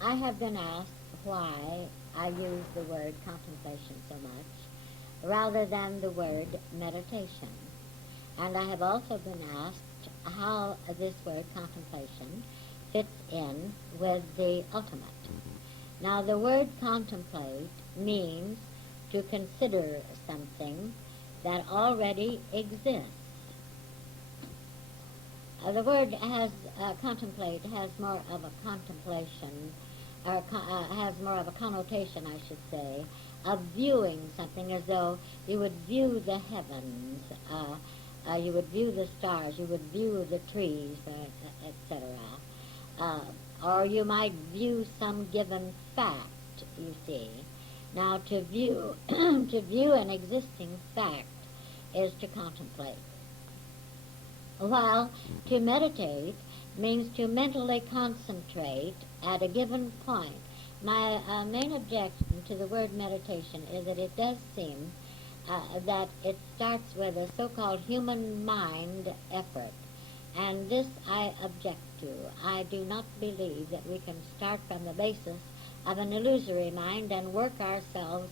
I have been asked why I use the word contemplation so much rather than the word meditation. And I have also been asked how this word contemplation fits in with the ultimate. Now, the word contemplate means to consider something that already exists. The word has contemplate has more of a contemplation, or has more of a connotation, I should say, of viewing something as though you would view the heavens, you would view the stars, you would view the trees, etc. Or you might view some given fact, you see. Now, to view to view an existing fact is to contemplate. While to meditate means to mentally concentrate at a given point. My main objection to the word meditation is that it does seem that it starts with a so-called human mind effort. And this I object to. I do not believe that we can start from the basis of an illusory mind and work ourselves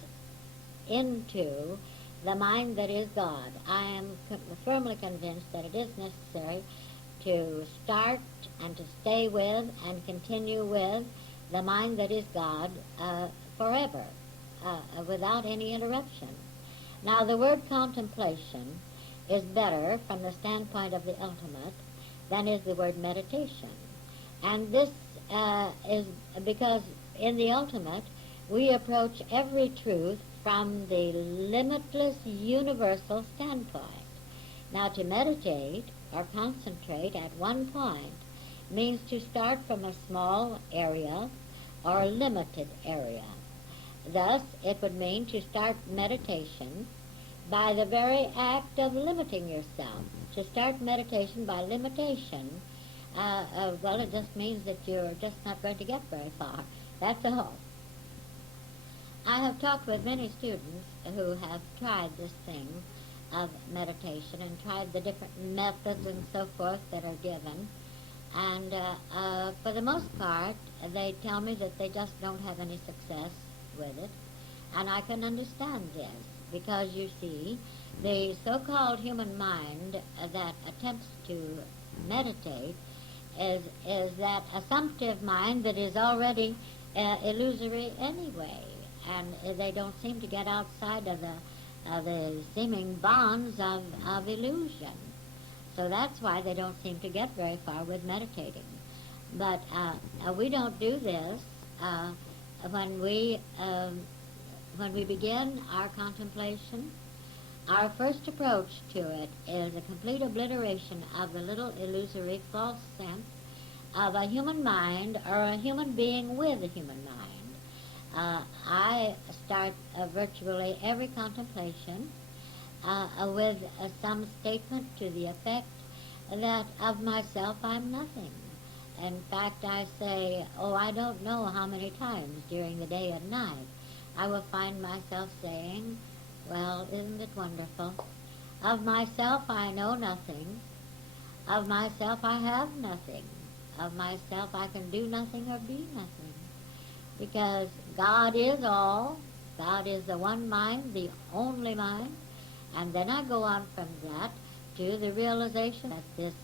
into the mind that is God. I am firmly convinced that it is necessary to start and to stay with and continue with the mind that is God forever, without any interruption. Now, the word contemplation is better from the standpoint of the ultimate than is the word meditation. And this is because in the ultimate, we approach every truth from the limitless universal standpoint. Now, to meditate or concentrate at one point means to start from a small area or a limited area. Thus, it would mean to start meditation by the very act of limiting yourself. To start meditation by limitation, well, it just means that you're just not going to get very far. That's all. I have talked with many students who have tried this thing of meditation and tried the different methods and so forth that are given. And for the most part, they tell me that they just don't have any success with it. And I can understand this because, you see, the so-called human mind that attempts to meditate is that assumptive mind that is already illusory anyway. And they don't seem to get outside of the seeming bonds of illusion. So that's why they don't seem to get very far with meditating. But we don't do this when we begin our contemplation. Our first approach to it is a complete obliteration of the little illusory false sense of a human mind or a human being with a human mind. I start virtually every contemplation with some statement to the effect that of myself I'm nothing. In fact, I say, I don't know how many times during the day and night I will find myself saying, well, isn't it wonderful? Of myself I know nothing. Of myself I have nothing. Of myself I can do nothing or be nothing. Because God is all. God is the one mind, the only mind. And then I go on from that to the realization that this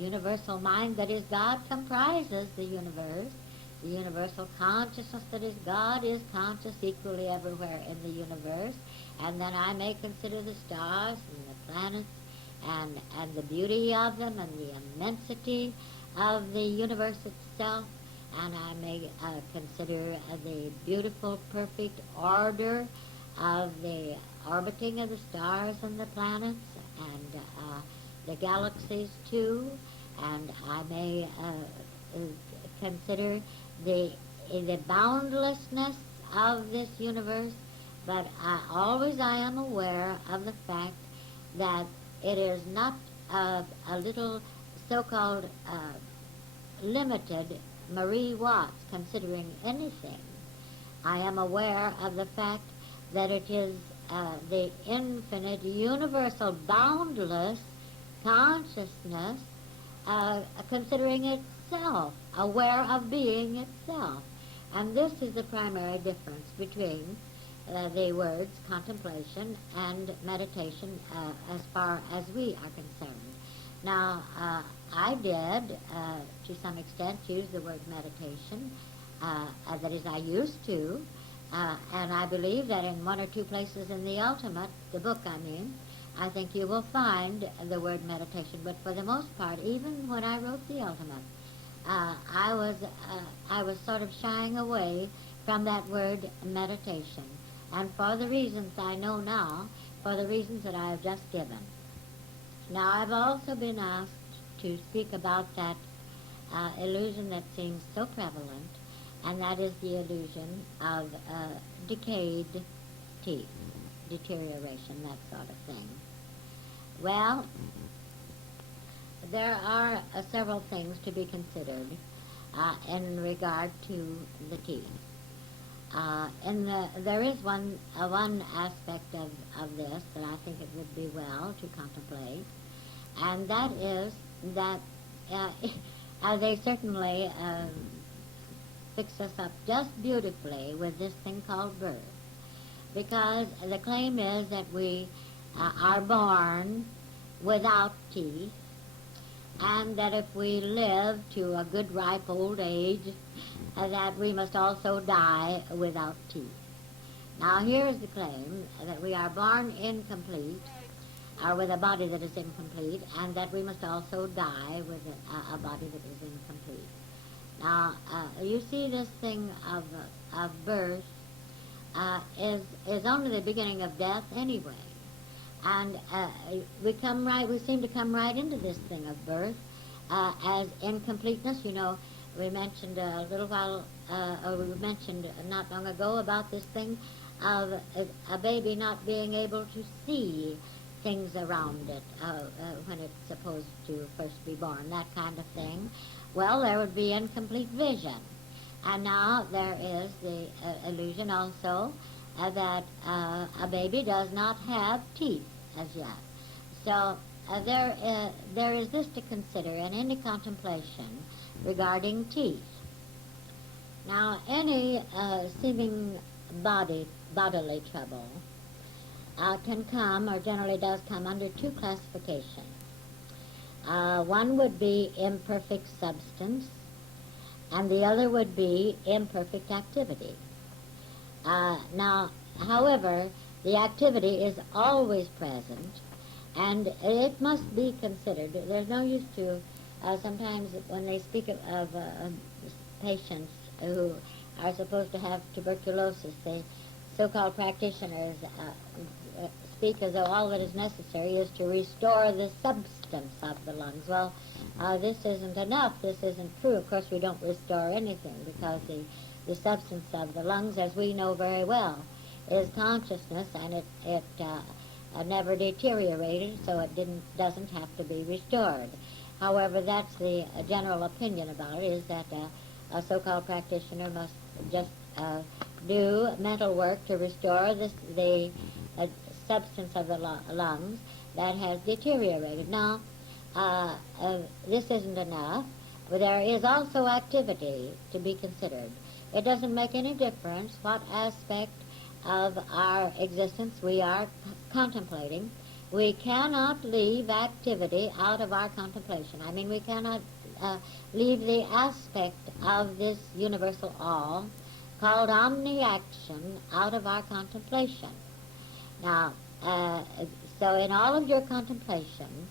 universal mind that is God comprises the universe. The universal consciousness that is God is conscious equally everywhere in the universe. And then I may consider the stars and the planets and the beauty of them and the immensity of the universe itself. And I may consider the beautiful, perfect order of the orbiting of the stars and the planets and the galaxies too. And I may consider the boundlessness of this universe. But I am aware of the fact that it is not a little so-called limited Marie Watts considering anything. I am aware of the fact that it is the infinite, universal, boundless consciousness considering itself, aware of being itself. And this is the primary difference between the words contemplation and meditation as far as we are concerned. Now, I did, to some extent, use the word meditation. That is, I used to, and I believe that in one or two places in the Ultimate, the book I mean, I think you will find the word meditation. But for the most part, even when I wrote the Ultimate, I was sort of shying away from that word meditation, and for the reasons I know now, for the reasons that I have just given. Now, I've also been asked to speak about that illusion that seems so prevalent, and that is the illusion of decayed teeth, deterioration, that sort of thing. Well, there are several things to be considered in regard to the teeth. There is one aspect of this that I think it would be well to contemplate, and that is that they certainly fix us up just beautifully with this thing called birth, because the claim is that we are born without teeth, and that if we live to a good ripe old age, that we must also die without teeth. Now here's the claim, that we are born incomplete, or with a body that is incomplete, and that we must also die with a body that is incomplete. Now, you see, this thing of birth is only the beginning of death anyway. And we seem to come right into this thing of birth as incompleteness. You know, we mentioned a little while, or we mentioned not long ago about this thing of a baby not being able to see things around it when it's supposed to first be born, that kind of thing. Well, there would be incomplete vision. And now there is the illusion also that a baby does not have teeth as yet. So there is this to consider in any contemplation regarding teeth. Now, any seeming bodily trouble can come, or generally does come, under two classifications. One would be imperfect substance, and the other would be imperfect activity. Now, however, the activity is always present, and it must be considered. There's no use to, sometimes when they speak of patients who are supposed to have tuberculosis, the so-called practitioners speak as though all that is necessary is to restore the substance of the lungs. Well, this isn't enough. This isn't true. Of course, we don't restore anything, because the substance of the lungs, as we know very well, is consciousness, and it never deteriorated, so it doesn't have to be restored. However, that's the general opinion about it, is that a so-called practitioner must just do mental work to restore the substance of the lungs that has deteriorated. Now, this isn't enough, but there is also activity to be considered. It doesn't make any difference what aspect of our existence we are contemplating. We cannot leave activity out of our contemplation. I mean, we cannot leave the aspect of this universal all called omni-action out of our contemplation. Now, so in all of your contemplation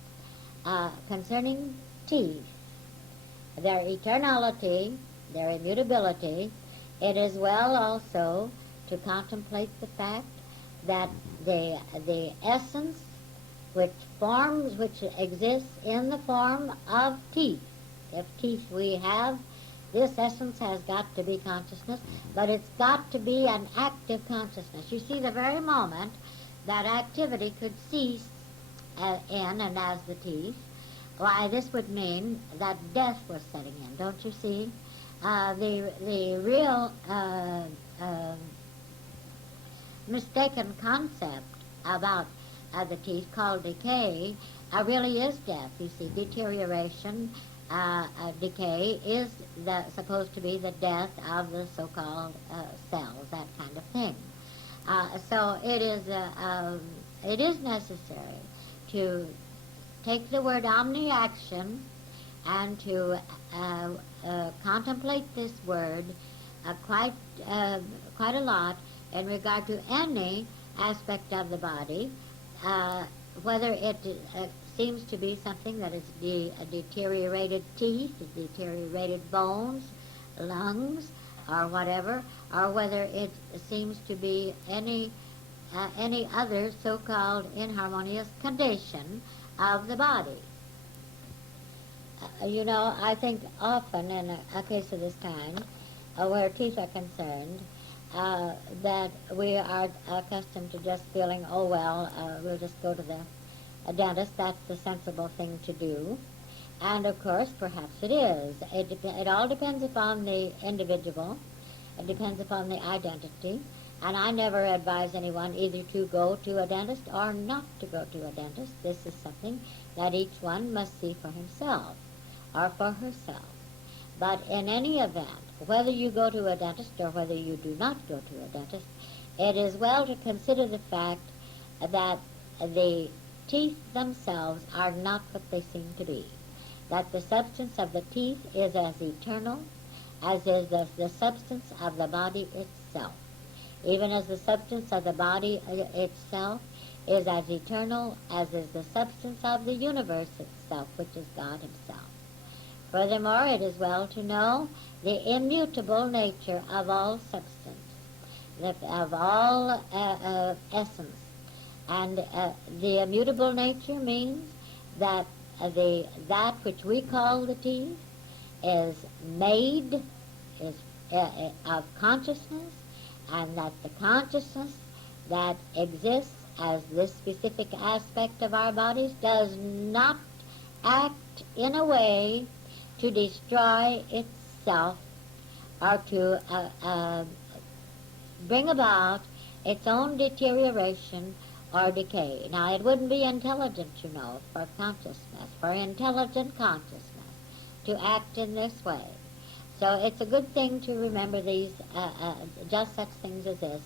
concerning teeth, their eternality, their immutability, it is well also to contemplate the fact that the essence which exists in the form of teeth, if teeth we have, this essence has got to be consciousness, but it's got to be an active consciousness. You see, the very moment that activity could cease in and as the teeth, why, this would mean that death was setting in, don't you see? The real mistaken concept about the teeth, called decay, really is death. You see, deterioration decay is supposed to be the death of the so-called cells, that kind of thing. So it is necessary to take the word omni-action and to contemplate this word quite quite a lot in regard to any aspect of the body, whether it seems to be something that is deteriorated teeth, deteriorated bones, lungs, or whatever, or whether it seems to be any other so-called inharmonious condition of the body. I think often in a case of this kind, where teeth are concerned, that we are accustomed to just feeling, oh well, we'll just go to the dentist, that's the sensible thing to do. And of course, perhaps it is. It all depends upon the individual. It depends upon the identity. And I never advise anyone either to go to a dentist or not to go to a dentist. This is something that each one must see for himself or for herself. But in any event, whether you go to a dentist or whether you do not go to a dentist, it is well to consider the fact that the teeth themselves are not what they seem to be. That the substance of the teeth is as eternal as is the substance of the body itself. Even as the substance of the body itself is as eternal as is the substance of the universe itself, which is God himself. Furthermore, it is well to know the immutable nature of all substance, of all essence. And the immutable nature means that that which we call the teeth is made of consciousness, and that the consciousness that exists as this specific aspect of our bodies does not act in a way to destroy itself or to bring about its own deterioration or decay. Now, it wouldn't be intelligent, for consciousness, for intelligent consciousness, to act in this way. So it's a good thing to remember these, just such things as this,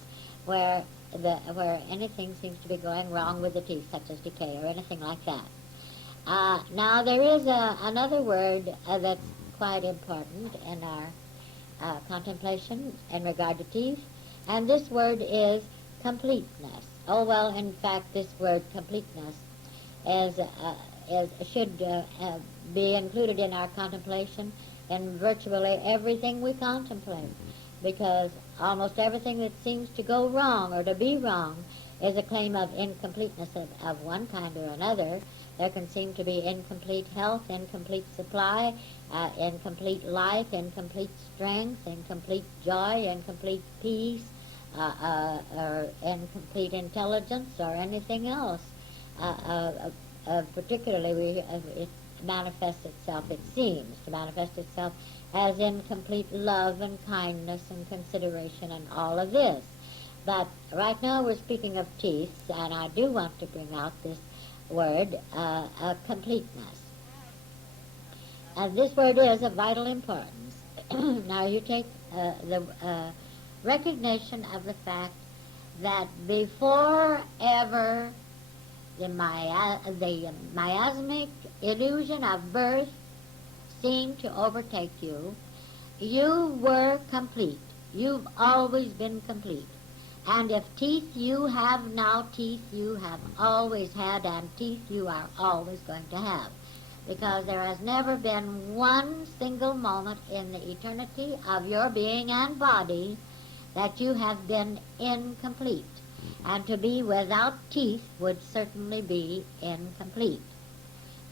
where anything seems to be going wrong with the teeth, such as decay or anything like that. Now, there is another word that's quite important in our contemplation in regard to teeth, and this word is completeness. Oh, well, in fact, this word completeness should be included in our contemplation in virtually everything we contemplate, because almost everything that seems to go wrong or to be wrong is a claim of incompleteness of one kind or another. There can seem to be incomplete health, incomplete supply, incomplete life, incomplete strength, incomplete joy, incomplete peace, or incomplete intelligence, or anything else. Particularly, it manifests itself, it seems to manifest itself as incomplete love and kindness and consideration and all of this. But right now we're speaking of teeth, and I do want to bring out this word, completeness. This word is of vital importance. Now you take the recognition of the fact that before ever the miasmic illusion of birth seemed to overtake you, you were complete. You've always been complete. And if teeth you have now, teeth you have always had, and teeth you are always going to have. Because there has never been one single moment in the eternity of your being and body that you have been incomplete. And to be without teeth would certainly be incomplete.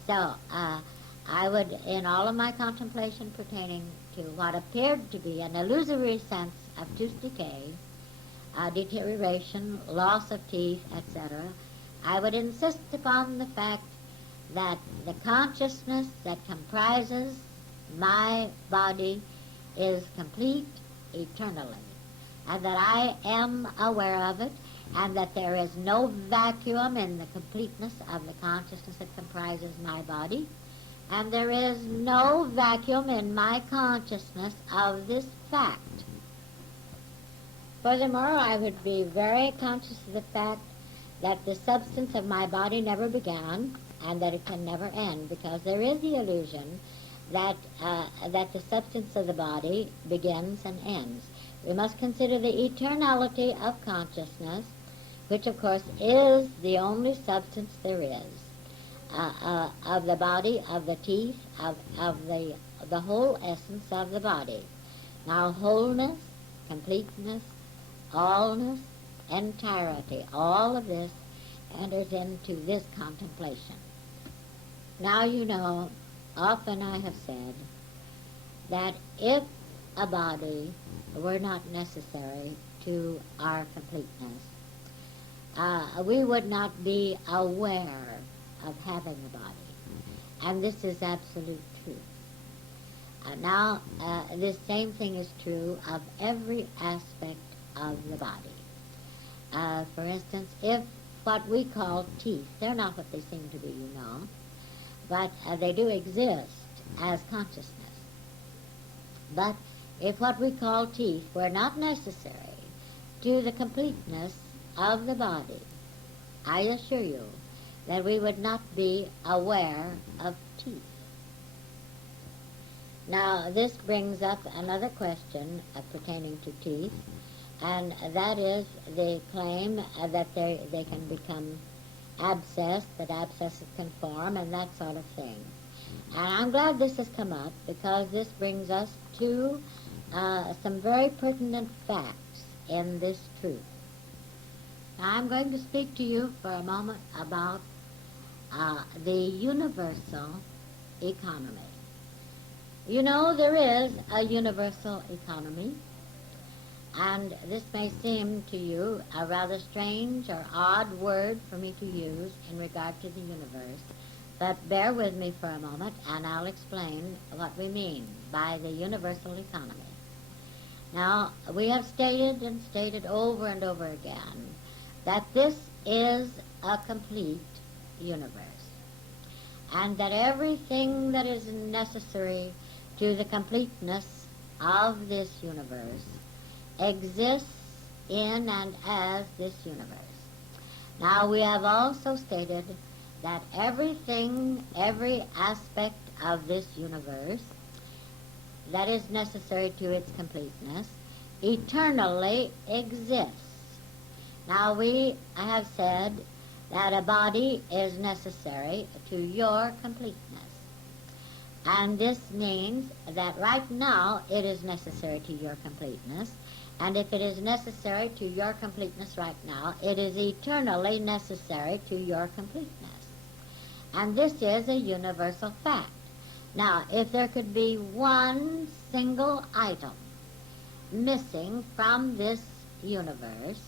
So, I would, in all of my contemplation pertaining to what appeared to be an illusory sense of tooth decay, deterioration, loss of teeth, etc., I would insist upon the fact that the consciousness that comprises my body is complete eternally, and that I am aware of it, and that there is no vacuum in the completeness of the consciousness that comprises my body, And there is no vacuum in my consciousness of this fact. Furthermore, I would be very conscious of the fact that the substance of my body never began and that it can never end, because there is the illusion that the substance of the body begins and ends. We must consider the eternality of consciousness, which of course is the only substance there is, of the body, of the teeth, of the whole essence of the body. Now, wholeness, completeness, allness, entirety, all of this enters into this contemplation. Now, you know, often I have said that if a body were not necessary to our completeness, we would not be aware of having a body. And this is absolute truth. Now, this same thing is true of every aspect of the body. For instance, if what we call teeth, they're not what they seem to be, you know, but they do exist as consciousness. But if what we call teeth were not necessary to the completeness of the body, I assure you that we would not be aware of teeth. Now, this brings up another question pertaining to teeth, and that is the claim that they can become abscessed, that abscesses can form, and that sort of thing. And I'm glad this has come up, because this brings us to some very pertinent facts in this truth. Now, I'm going to speak to you for a moment about the universal economy. You know, there is a universal economy, and this may seem to you a rather strange or odd word for me to use in regard to the universe, but bear with me for a moment and I'll explain what we mean by the universal economy. Now, we have stated and stated over and over again that this is a complete universe, and that everything that is necessary to the completeness of this universe exists in and as this universe. Now, we have also stated that everything, every aspect of this universe that is necessary to its completeness eternally exists. Now, we have said that a body is necessary to your completeness. And this means that right now it is necessary to your completeness. And if it is necessary to your completeness right now, it is eternally necessary to your completeness. And this is a universal fact. Now, if there could be one single item missing from this universe,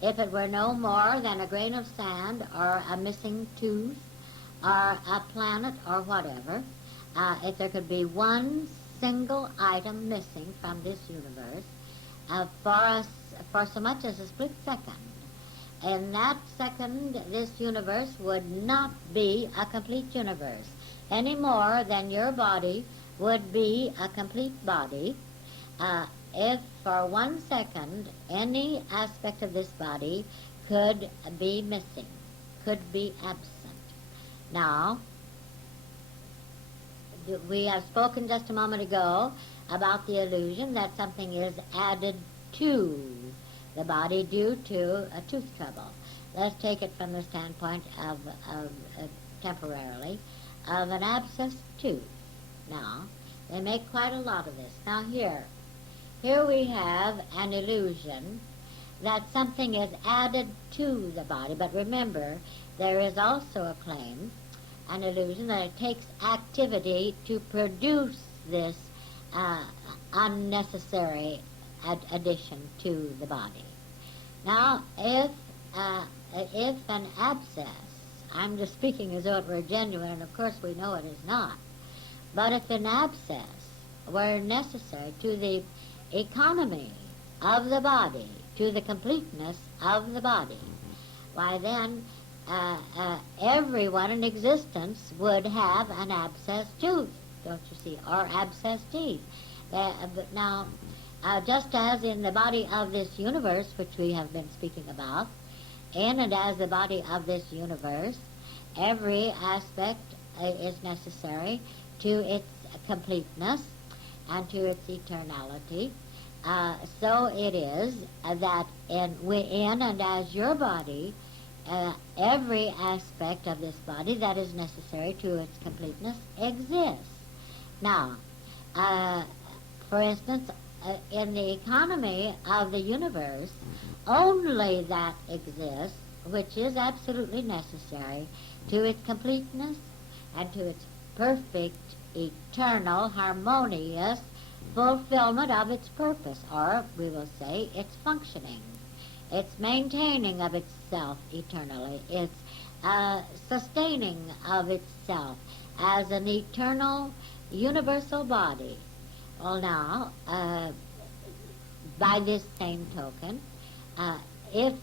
if it were no more than a grain of sand or a missing tooth or a planet or whatever, if there could be one single item missing from this universe, for so much as a split second, in that second this universe would not be a complete universe any more than your body would be a complete body if for 1 second any aspect of this body could be missing, could be absent. Now, we have spoken just a moment ago about the illusion that something is added to the body due to a tooth trouble. Let's take it from the standpoint of temporarily, of an abscessed tooth. Now, they make quite a lot of this. Now here we have an illusion that something is added to the body, but remember, there is also a claim, an illusion that it takes activity to produce this unnecessary addition to the body. Now, if an abscess, I'm just speaking as though it were genuine, and of course we know it is not, but if an abscess were necessary to the economy of the body, to the completeness of the body, why then everyone in existence would have an abscess tooth, don't you see, or abscess teeth. But now, just as in the body of this universe, which we have been speaking about, in and as the body of this universe, every aspect is necessary to its completeness and to its eternality. So it is that in and as your body, every aspect of this body that is necessary to its completeness exists. Now, for instance, in the economy of the universe, only that exists which is absolutely necessary to its completeness and to its perfect, eternal, harmonious fulfillment of its purpose, or we will say its functioning, its maintaining of itself eternally, its sustaining of itself as an eternal, universal body. Well, now, by this same token, if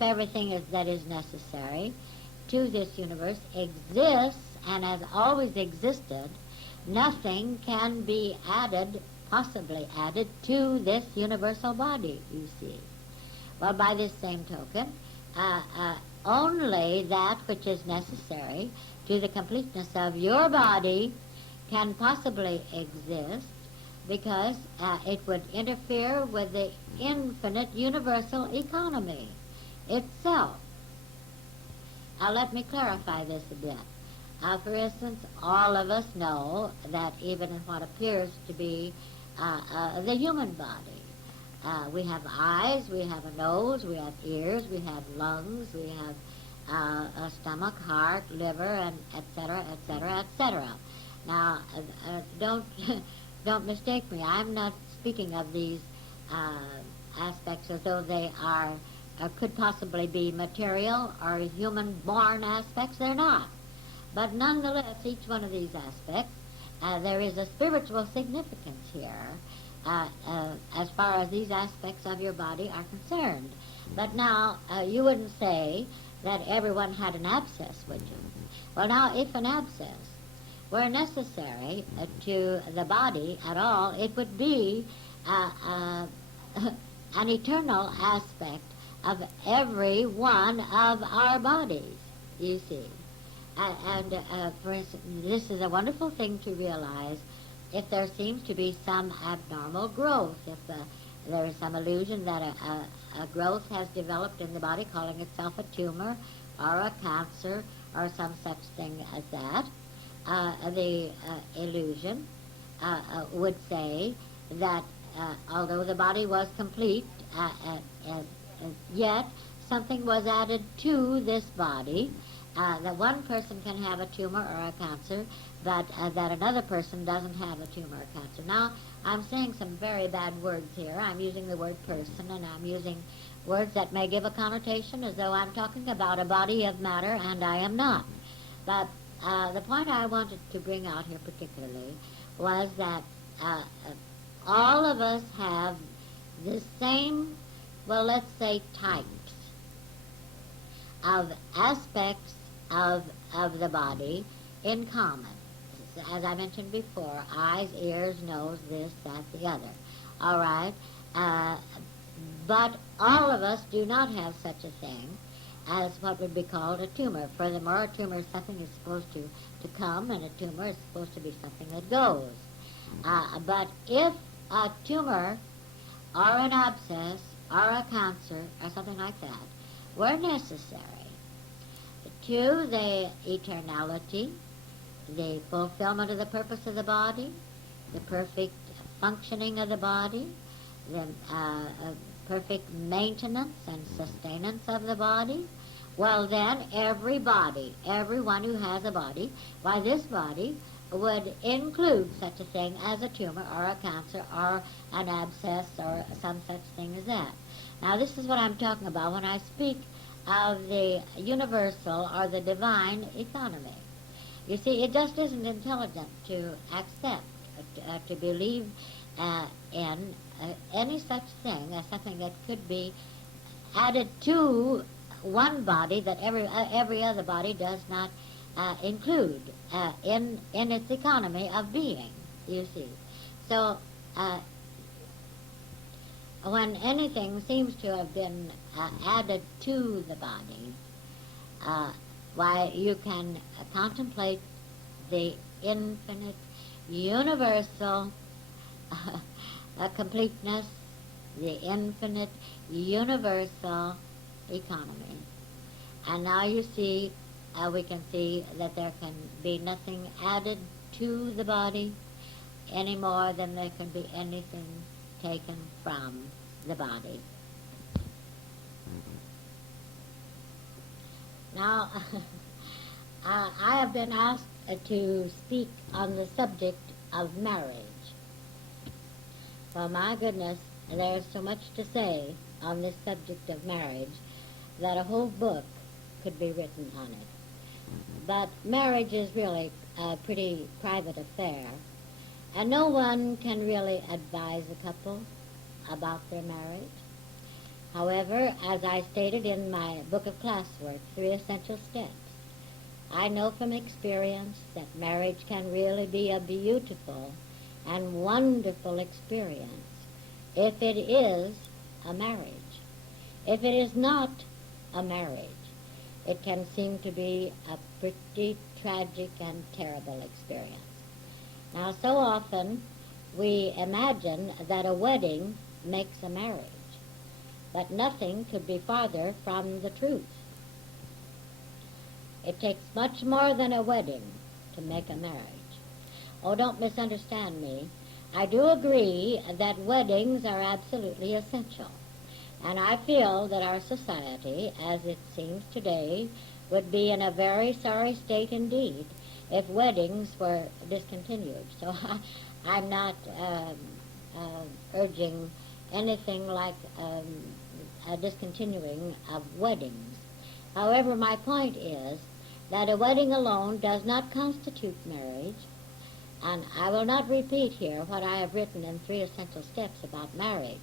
everything that is necessary to this universe exists and has always existed, nothing can be added, possibly added, to this universal body, you see. Well, by this same token, only that which is necessary to the completeness of your body can possibly exist, because it would interfere with the infinite universal economy itself. Now let me clarify this a bit. For instance, all of us know that even in what appears to be the human body, we have eyes, we have a nose, we have ears, we have lungs, we have a stomach, heart, liver, and et cetera, et cetera, et cetera. Now, don't mistake me. I'm not speaking of these aspects as though they are could possibly be material or human-born aspects. They're not. But nonetheless, each one of these aspects, there is a spiritual significance here as far as these aspects of your body are concerned. But now, you wouldn't say that everyone had an abscess, would you? Well, now, if an abscess were necessary to the body at all, it would be an eternal aspect of every one of our bodies, you see. For instance, this is a wonderful thing to realize if there seems to be some abnormal growth, if there is some illusion that a growth has developed in the body, calling itself a tumor or a cancer or some such thing as that. The illusion would say that although the body was complete, yet something was added to this body, that one person can have a tumor or a cancer, but that another person doesn't have a tumor or cancer. Now, I'm saying some very bad words here. I'm using the word person, and I'm using words that may give a connotation as though I'm talking about a body of matter, and I am not. But the point I wanted to bring out here particularly was that all of us have the same, well, let's say, types of aspects of the body in common. As I mentioned before, eyes, ears, nose, this, that, the other. All right? But all of us do not have such a thing as what would be called a tumor. Furthermore, a tumor is something that's supposed to come, and a tumor is supposed to be something that goes. But if a tumor or an abscess or a cancer or something like that were necessary to the eternality, the fulfillment of the purpose of the body, the perfect functioning of the body, the perfect maintenance and sustenance of the body, well then everybody, everyone who has a body, why this body would include such a thing as a tumor or a cancer or an abscess or some such thing as that. Now this is what I'm talking about when I speak of the universal or the divine economy. You see, it just isn't intelligent to accept, to believe in any such thing as something that could be added to one body that every other body does not include in its economy of being, you see. So when anything seems to have been added to the body, why, you can contemplate the infinite, universal completeness, the infinite, universal economy. And now you see, we can see that there can be nothing added to the body any more than there can be anything taken from the body. Now, I have been asked to speak on the subject of marriage. Well, my goodness, there's so much to say on this subject of marriage that a whole book could be written on it. But marriage is really a pretty private affair, and no one can really advise a couple about their marriage. However, as I stated in my book of classwork, 3 Essential Steps, I know from experience that marriage can really be a beautiful and wonderful experience if it is a marriage. If it is not a marriage, it can seem to be a pretty tragic and terrible experience. Now, so often we imagine that a wedding makes a marriage, but nothing could be farther from the truth. It takes much more than a wedding to make a marriage. Oh, don't misunderstand me. I do agree that weddings are absolutely essential, and I feel that our society, as it seems today, would be in a very sorry state indeed if weddings were discontinued. So I'm not urging anything like a discontinuing of weddings. However, my point is that a wedding alone does not constitute marriage, and I will not repeat here what I have written in 3 Essential Steps about marriage,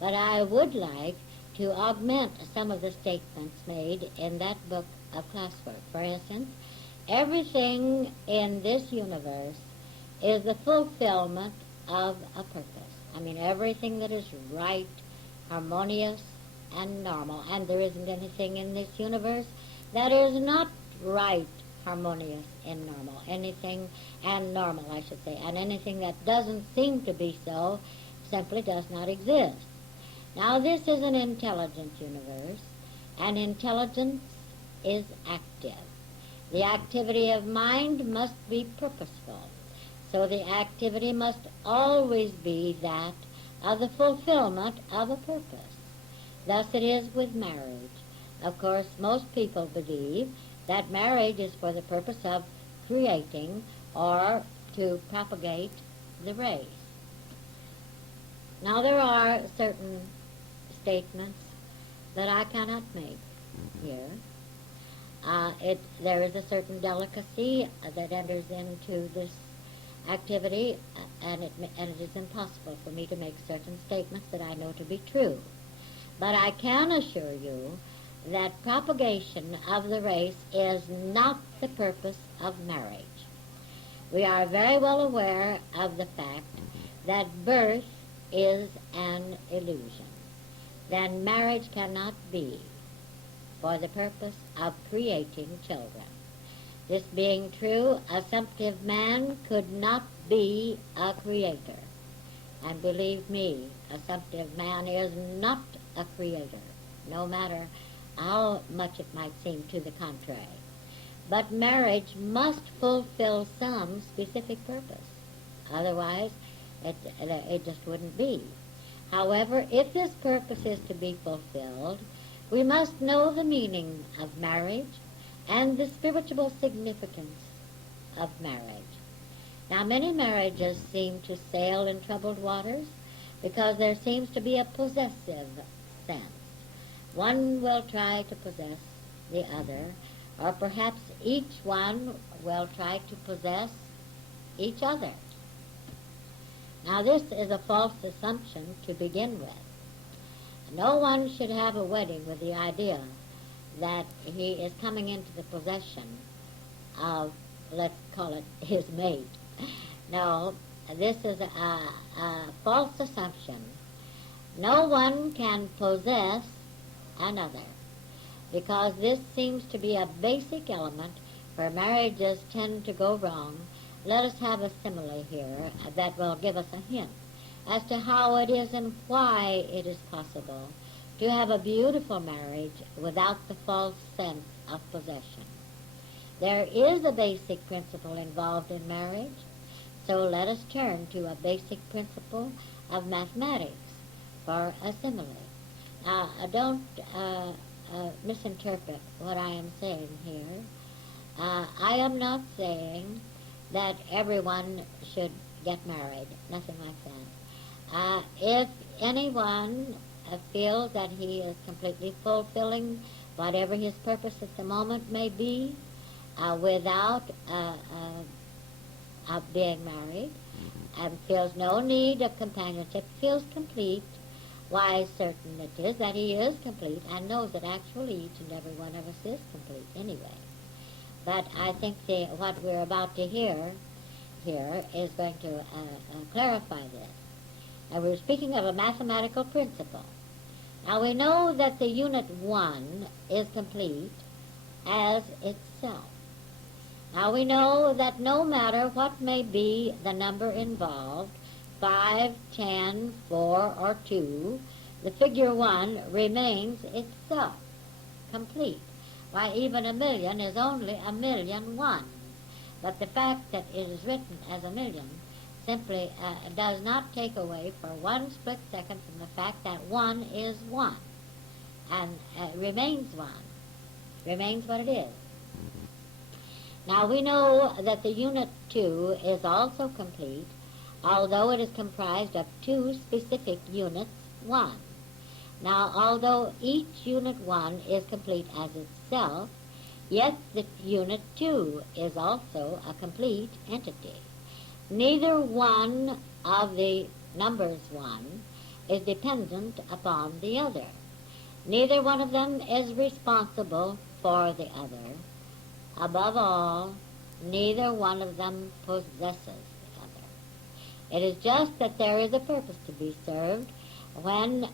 but I would like to augment some of the statements made in that book of classwork. For instance, everything in this universe is the fulfillment of a purpose. I mean, everything that is right, harmonious, and normal. And there isn't anything in this universe that is not right, harmonious, and normal. Anything, and normal, I should say. And anything that doesn't seem to be so simply does not exist. Now, this is an intelligent universe, and intelligence is active. The activity of mind must be purposeful. So the activity must always be that of the fulfillment of a purpose. Thus it is with marriage. Of course, most people believe that marriage is for the purpose of creating or to propagate the race. Now, there are certain statements that I cannot make here. There is a certain delicacy that enters into this activity, and it is impossible for me to make certain statements that I know to be true. But I can assure you that propagation of the race is not the purpose of marriage. We are very well aware of the fact that birth is an illusion. Then marriage cannot be for the purpose of creating children. This being true, assumptive man could not be a creator. And believe me, assumptive man is not a creator, no matter how much it might seem to the contrary. But marriage must fulfill some specific purpose. Otherwise, it just wouldn't be. However, if this purpose is to be fulfilled, we must know the meaning of marriage and the spiritual significance of marriage. Now, many marriages seem to sail in troubled waters because there seems to be a possessive sense. One will try to possess the other, or perhaps each one will try to possess each other. Now, this is a false assumption to begin with. No one should have a wedding with the idea that he is coming into the possession of, let's call it, his mate. No, this is a false assumption. No one can possess another, because this seems to be a basic element where marriages tend to go wrong. Let us have a simile here that will give us a hint as to how it is and why it is possible to have a beautiful marriage without the false sense of possession. There is a basic principle involved in marriage, so let us turn to a basic principle of mathematics for a simile. Now, don't misinterpret what I am saying here. I am not saying that everyone should get married, nothing like that. If anyone feels that he is completely fulfilling whatever his purpose at the moment may be, without being married, and feels no need of companionship, feels complete, why certain it is that he is complete, and knows that actually each and every one of us is complete anyway. But I think what we're about to hear here is going to clarify this. Now, we're speaking of a mathematical principle. Now, we know that the unit 1 is complete as itself. Now, we know that no matter what may be the number involved, 5, 10, 4, or 2, the figure 1 remains itself, complete. Why, even a million is only a million one. But the fact that it is written as a million simply does not take away for one split second from the fact that 1 is 1, and remains 1, remains what it is. Now, we know that the unit 2 is also complete, although it is comprised of 2 specific units 1. Now, although each unit 1 is complete as itself, yet the unit 2 is also a complete entity. Neither one of the numbers 1 is dependent upon the other. Neither one of them is responsible for the other. Above all, neither one of them possesses the other. It is just that there is a purpose to be served when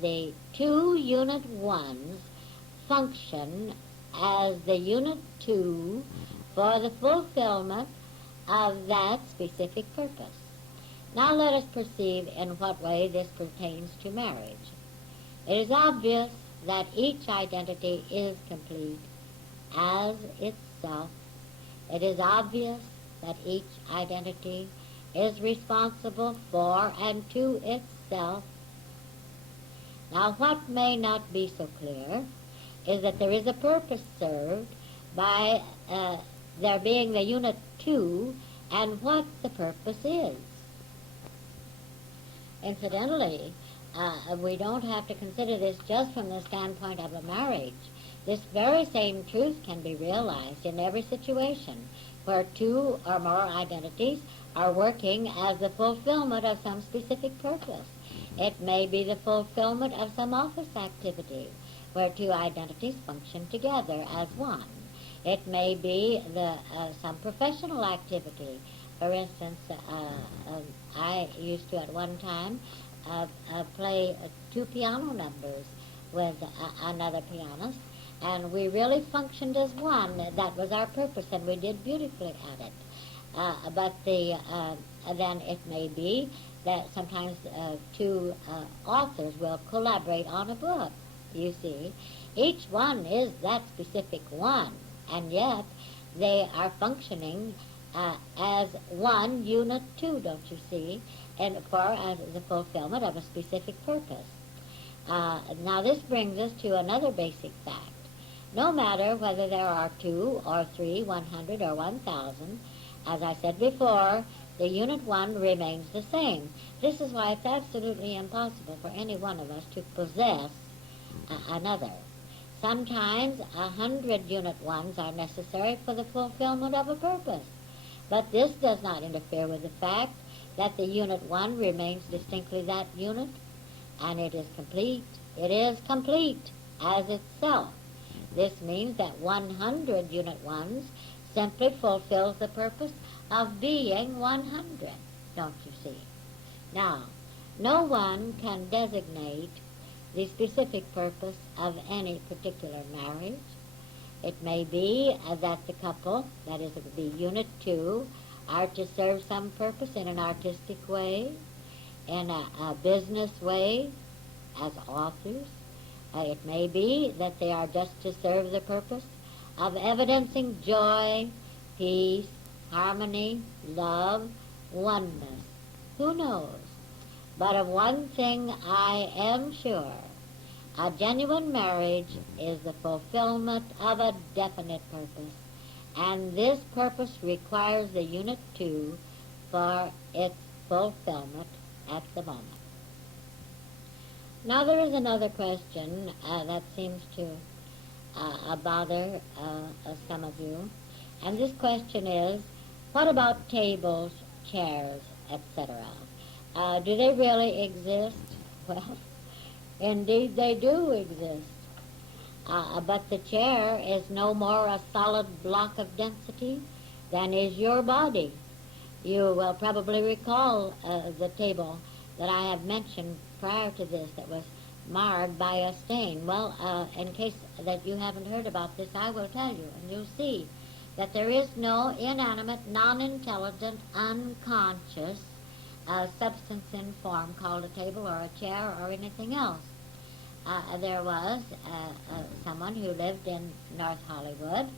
the 2 unit 1s function as the unit 2 for the fulfillment of that specific purpose. Now let us perceive in what way this pertains to marriage. It is obvious that each identity is complete as itself. It is obvious that each identity is responsible for and to itself. Now, what may not be so clear is that there is a purpose served by there being the unit 2 and what the purpose is. Incidentally, we don't have to consider this just from the standpoint of a marriage. This very same truth can be realized in every situation where 2 or more identities are working as the fulfillment of some specific purpose. It may be the fulfillment of some office activity where 2 identities function together as one. It may be some professional activity. For instance, I used to at one time play 2 piano numbers with another pianist, and we really functioned as one. That was our purpose, and we did beautifully at it. But then it may be that sometimes 2 authors will collaborate on a book, you see. Each one is that specific one, and yet they are functioning as one unit 2, don't you see, and for the fulfillment of a specific purpose. Now this brings us to another basic fact. No matter whether there are 2 or 3, 100 or 1,000, as I said before, the unit 1 remains the same. This is why it's absolutely impossible for any one of us to possess another. Sometimes 100 unit 1s are necessary for the fulfillment of a purpose, but this does not interfere with the fact that the unit 1 remains distinctly that unit, and it is complete. It is complete as itself. This means that 100 unit ones simply fulfills the purpose of being 100, don't you see? Now, no one can designate the specific purpose of any particular marriage. It may be that the couple, that is the unit two, are to serve some purpose in an artistic way, in a business way, as authors. It may be that they are just to serve the purpose of evidencing joy, peace, harmony, love, oneness. Who knows? But of one thing I am sure. A genuine marriage is the fulfillment of a definite purpose, and this purpose requires the unit two for its fulfillment at the moment. Now there is another question that seems to bother some of you, and this question is, what about tables, chairs, etc.? Do they really exist? Well, indeed they do exist. But the chair is no more a solid block of density than is your body. You will probably recall the table that I have mentioned prior to this that was marred by a stain. Well, in case that you haven't heard about this, I will tell you, and you'll see that there is no inanimate, non-intelligent, unconscious substance in form called a table or a chair or anything else. There was someone who lived in North Hollywood,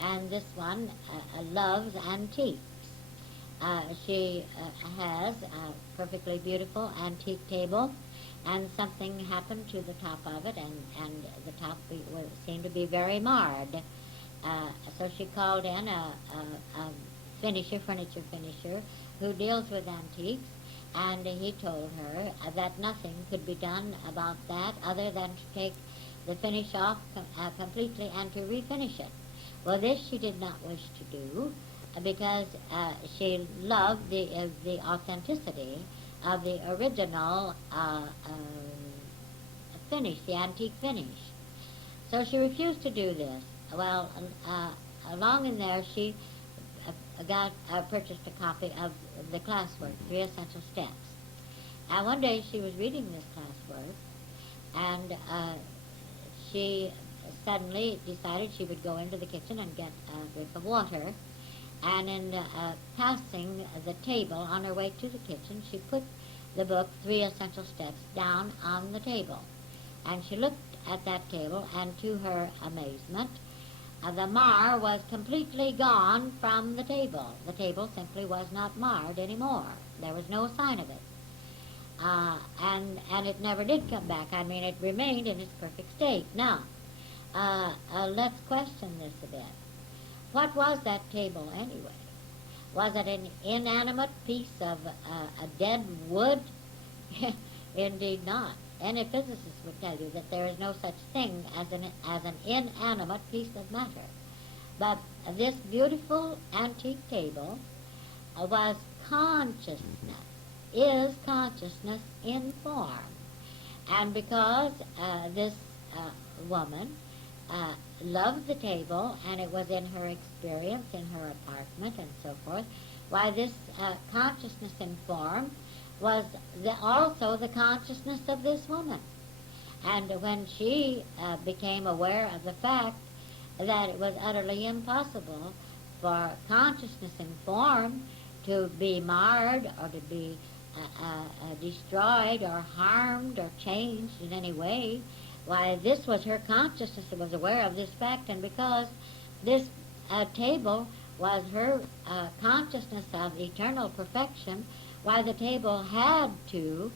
and this one loves antiques. She has a perfectly beautiful antique table, and something happened to the top of it, and the top seemed to be very marred. So she called in a furniture finisher, who deals with antiques, and he told her that nothing could be done about that other than to take the finish off completely and to refinish it. Well, this she did not wish to do because she loved the authenticity of the original finish, the antique finish. So she refused to do this. Well, along in there she purchased a copy of the classwork, 3 Essential Steps. And one day she was reading this classwork, and she suddenly decided she would go into the kitchen and get a drink of water. And in passing the table on her way to the kitchen, she put the book, 3 Essential Steps, down on the table. And she looked at that table, and to her amazement, the mar was completely gone from the table. The table simply was not marred anymore. There was no sign of it. And it never did come back. I mean, it remained in its perfect state. Now, let's question this a bit. What was that table anyway? Was it an inanimate piece of a dead wood? Indeed not. Any physicist would tell you that there is no such thing as an inanimate piece of matter. But this beautiful antique table was consciousness, is consciousness in form. And because this woman loved the table, and it was in her experience, in her apartment, and so forth, why this consciousness in form was also the consciousness of this woman. And when she became aware of the fact that it was utterly impossible for consciousness in form to be marred or to be destroyed or harmed or changed in any way, why, this was her consciousness that was aware of this fact, and because this table was her consciousness of eternal perfection, why, the table had to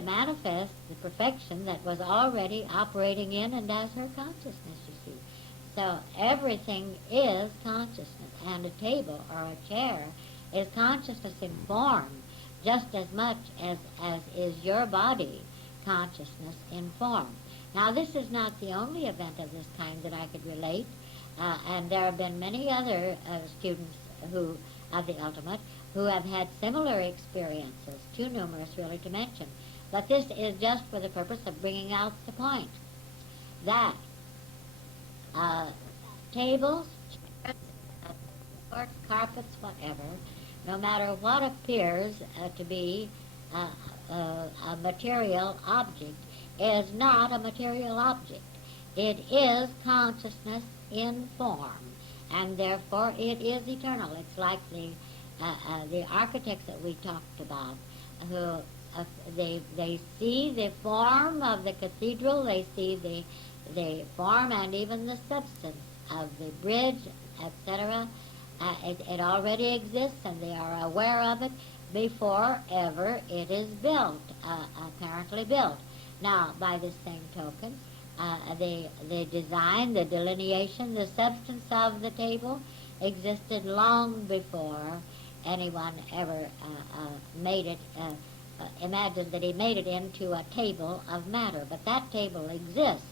manifest the perfection that was already operating in and as her consciousness, you see. So everything is consciousness, and a table or a chair is consciousness in form, just as much as is your body consciousness in form. Now, this is not the only event of this kind that I could relate, and there have been many other students of the ultimate who have had similar experiences, too numerous really to mention. But this is just for the purpose of bringing out the point that uh, tables, chairs, floors, carpets, whatever, no matter what appears to be uh, a material object, is not a material object. It is consciousness in form, and therefore it is eternal. It's like the architects that we talked about, who they see the form of the cathedral, they see the form and even the substance of the bridge, etc. It already exists, and they are aware of it before ever it is built, apparently built. Now, by the same token, the design, the delineation, the substance of the table existed long before anyone ever made it, imagined that he made it into a table of matter. But that table exists,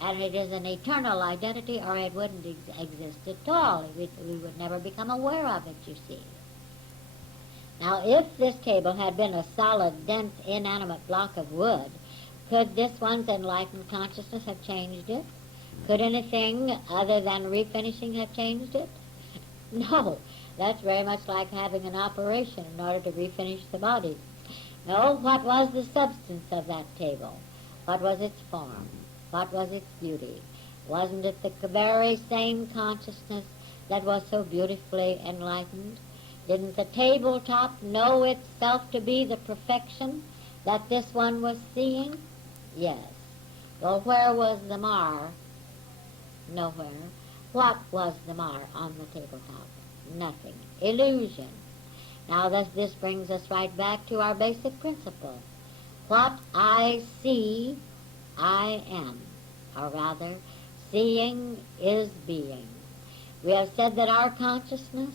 and it is an eternal identity, or it wouldn't exist at all. We would never become aware of it, you see. Now, if this table had been a solid, dense, inanimate block of wood, could this one's enlightened consciousness have changed it? Could anything other than refinishing have changed it? No. That's very much like having an operation in order to refinish the body. No, what was the substance of that table? What was its form? What was its beauty? Wasn't it the very same consciousness that was so beautifully enlightened? Didn't the tabletop know itself to be the perfection that this one was seeing? Yes. Well, where was the mar? Nowhere. What was the mar on the tabletop? Nothing. Illusion. Now this brings us right back to our basic principle. What I see, I am. Or rather, seeing is being. We have said that our consciousness,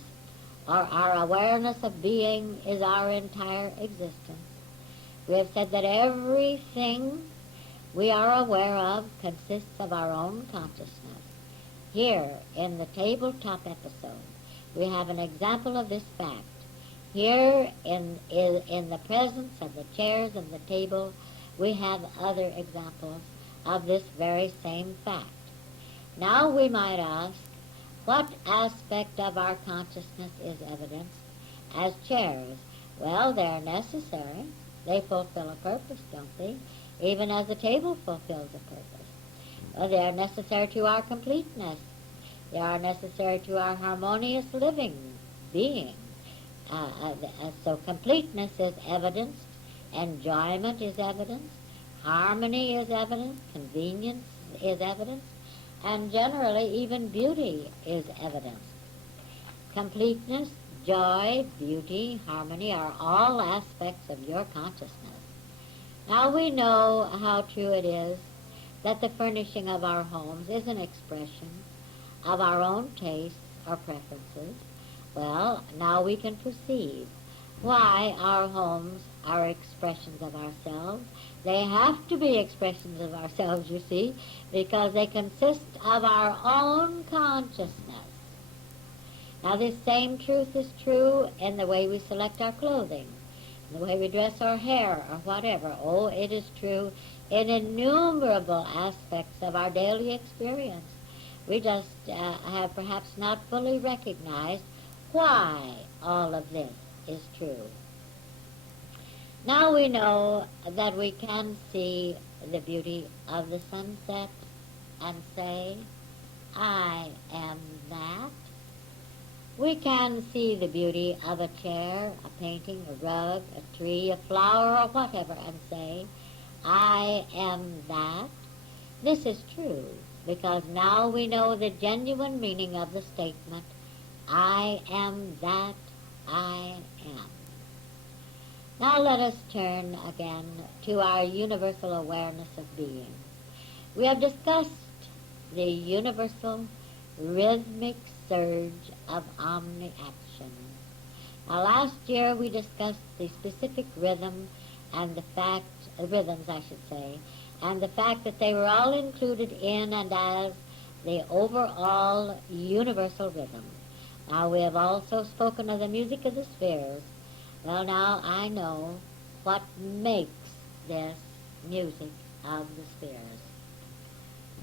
or our awareness of being, is our entire existence. We have said that everything we are aware of consists of our own consciousness. Here, in the tabletop episode, we have an example of this fact. Here, in the presence of the chairs and the table, we have other examples of this very same fact. Now we might ask, what aspect of our consciousness is evidenced as chairs? Well, they're necessary. They fulfill a purpose, don't they? Even as a table fulfills a purpose. Well, they are necessary to our completeness. They are necessary to our harmonious living, being. So completeness is evidenced, enjoyment is evidenced, harmony is evidenced, convenience is evidenced, and generally even beauty is evidenced. Completeness, joy, beauty, harmony are all aspects of your consciousness. Now we know how true it is that the furnishing of our homes is an expression of our own tastes or preferences. Well, now we can perceive why our homes are expressions of ourselves. They have to be expressions of ourselves, you see, because they consist of our own consciousness. Now this same truth is true in the way we select our clothing, in the way we dress our hair or whatever. Oh, it is true in innumerable aspects of our daily experience. We just have perhaps not fully recognized why all of this is true. Now we know that we can see the beauty of the sunset and say, I am that. We can see the beauty of a chair, a painting, a rug, a tree, a flower, or whatever, and say, I am that. This is true, because now we know the genuine meaning of the statement, I am that I am. Now let us turn again to our universal awareness of being. We have discussed the universal rhythmic surge of omni-action. Now last year we discussed the specific rhythms, and the fact that they were all included in and as the overall universal rhythm. Now we have also spoken of the music of the spheres. Well, now I know what makes this music of the spheres.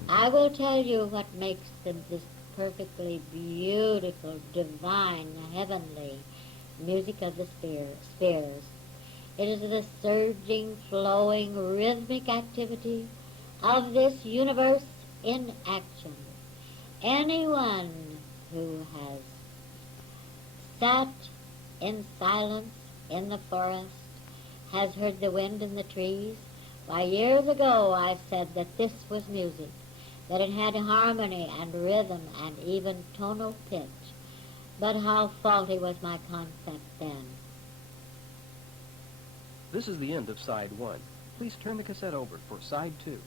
I will tell you what makes this perfectly beautiful, divine, heavenly music of the spheres. It is the surging, flowing, rhythmic activity of this universe in action. Anyone who has sat in silence in the forest has heard the wind in the trees. Why, years ago I said that this was music, that it had harmony and rhythm and even tonal pitch. But how faulty was my concept then. This is the end of Side 1. Please turn the cassette over for Side 2.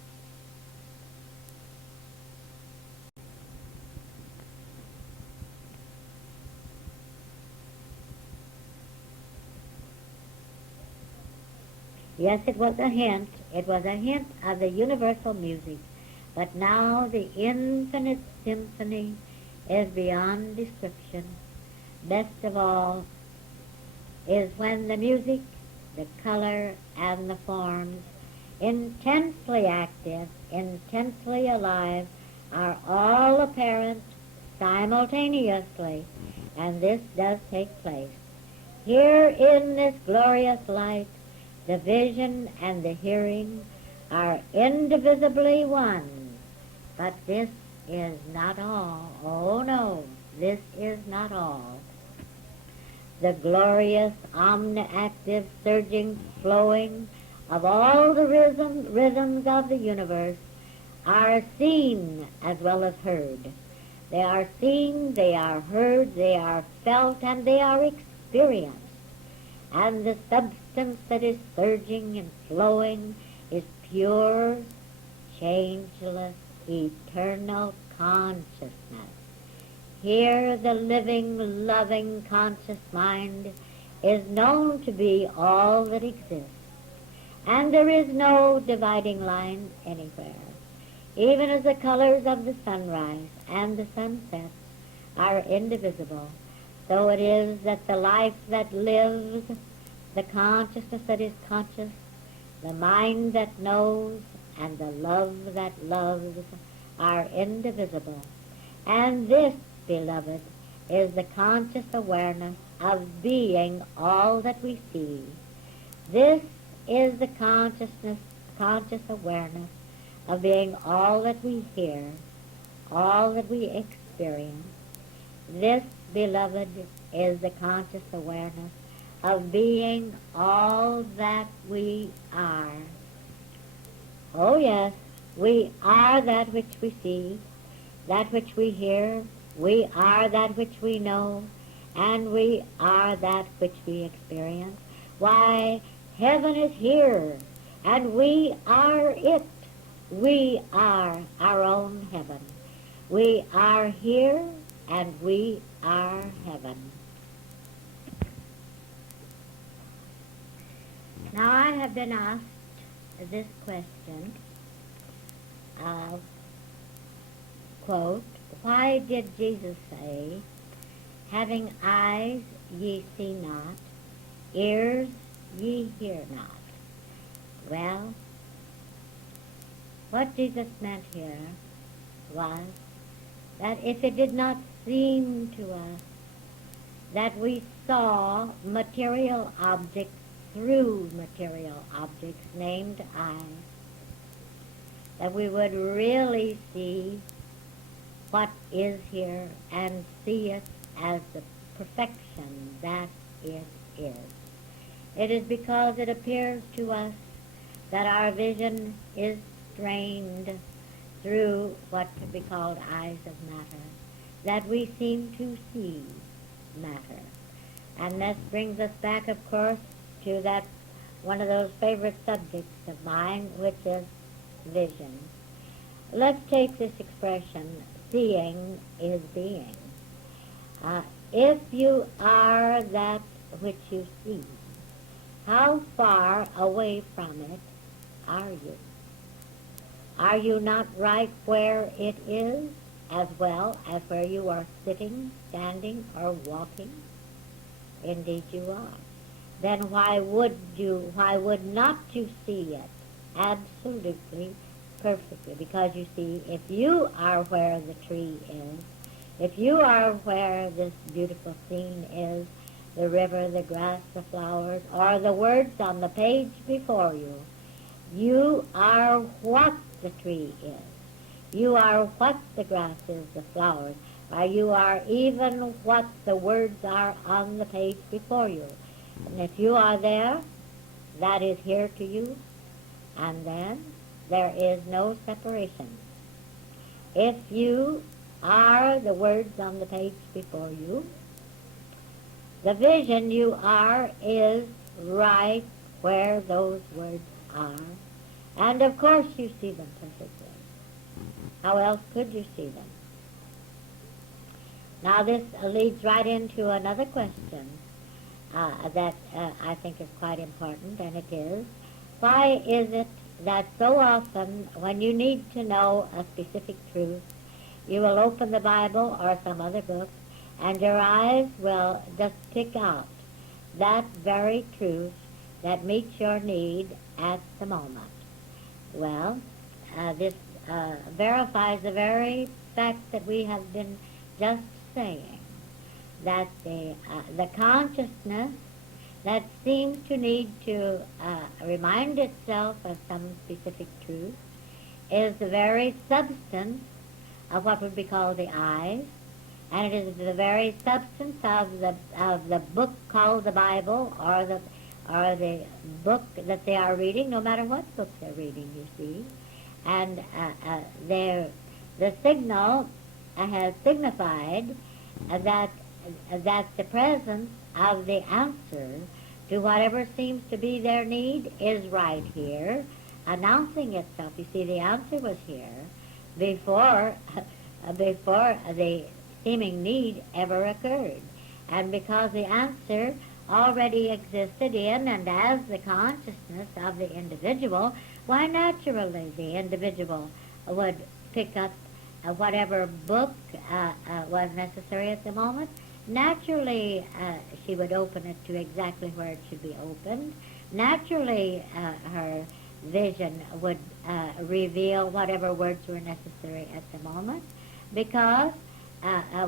Yes, it was a hint. It was a hint of the universal music. But now the infinite symphony is beyond description. Best of all is when the music, the color, and the forms, intensely active, intensely alive, are all apparent simultaneously. And this does take place. Here in this glorious light, the vision and the hearing are indivisibly one. But this is not all. Oh no, this is not all. The glorious, omniactive, surging, flowing of all the rhythms of the universe are seen as well as heard. They are seen, they are heard, they are felt, and they are experienced. And the substance that is surging and flowing is pure, changeless, eternal consciousness. Here the living, loving, conscious mind is known to be all that exists. And there is no dividing line anywhere. Even as the colors of the sunrise and the sunset are indivisible, so it is that the life that lives, the consciousness that is conscious, the mind that knows, and the love that loves are indivisible. And this, beloved, is the conscious awareness of being all that we see. This is the conscious awareness of being all that we hear, all that we experience. This, beloved, is the conscious awareness of being all that we are. Oh yes, we are that which we see, that which we hear, we are that which we know, and we are that which we experience. Why, heaven is here, and we are it. We are our own heaven. We are here, and we are heaven. Now I have been asked this question, quote, why did Jesus say, having eyes ye see not, ears ye hear not? Well, what Jesus meant here was that if it did not seem to us that we saw material objects through material objects named eyes, that we would really see what is here and see it as the perfection that it is. It is because it appears to us that our vision is strained through what could be called eyes of matter, that we seem to see matter. And this brings us back, of course, to that one of those favorite subjects of mine, which is vision. Let's take this expression, seeing is being. If you are that which you see, how far away from it are you? Are you not right where it is, as well as where you are sitting, standing, or walking? Indeed you are. Then why would not you see it? Absolutely perfectly, because you see, if you are where the tree is, if you are where this beautiful scene is, the river, the grass, the flowers, or the words on the page before you, you are what the tree is. You are what the grass is, the flowers, or you are even what the words are on the page before you. And if you are there, that is here to you, and then there is no separation. If you are the words on the page before you, the vision you are is right where those words are. And of course you see them perfectly. How else could you see them? Now this leads right into another question that I think is quite important, and it is, why is it that so often when you need to know a specific truth, you will open the Bible or some other book, and your eyes will just pick out that very truth that meets your need at the moment? Well, this verifies the very fact that we have been just saying, that the consciousness that seems to need to remind itself of some specific truth is the very substance of what would be called the eyes, and it is the very substance of the book called the Bible, or the book that they are reading, no matter what book they're reading, you see. And the signal has signified that the presence of the answer to whatever seems to be their need is right here, announcing itself. You see, the answer was here before the seeming need ever occurred. And because the answer already existed in and as the consciousness of the individual, why naturally the individual would pick up whatever book was necessary at the moment. Naturally, she would open it to exactly where it should be opened. Naturally, her vision would reveal whatever words were necessary at the moment, because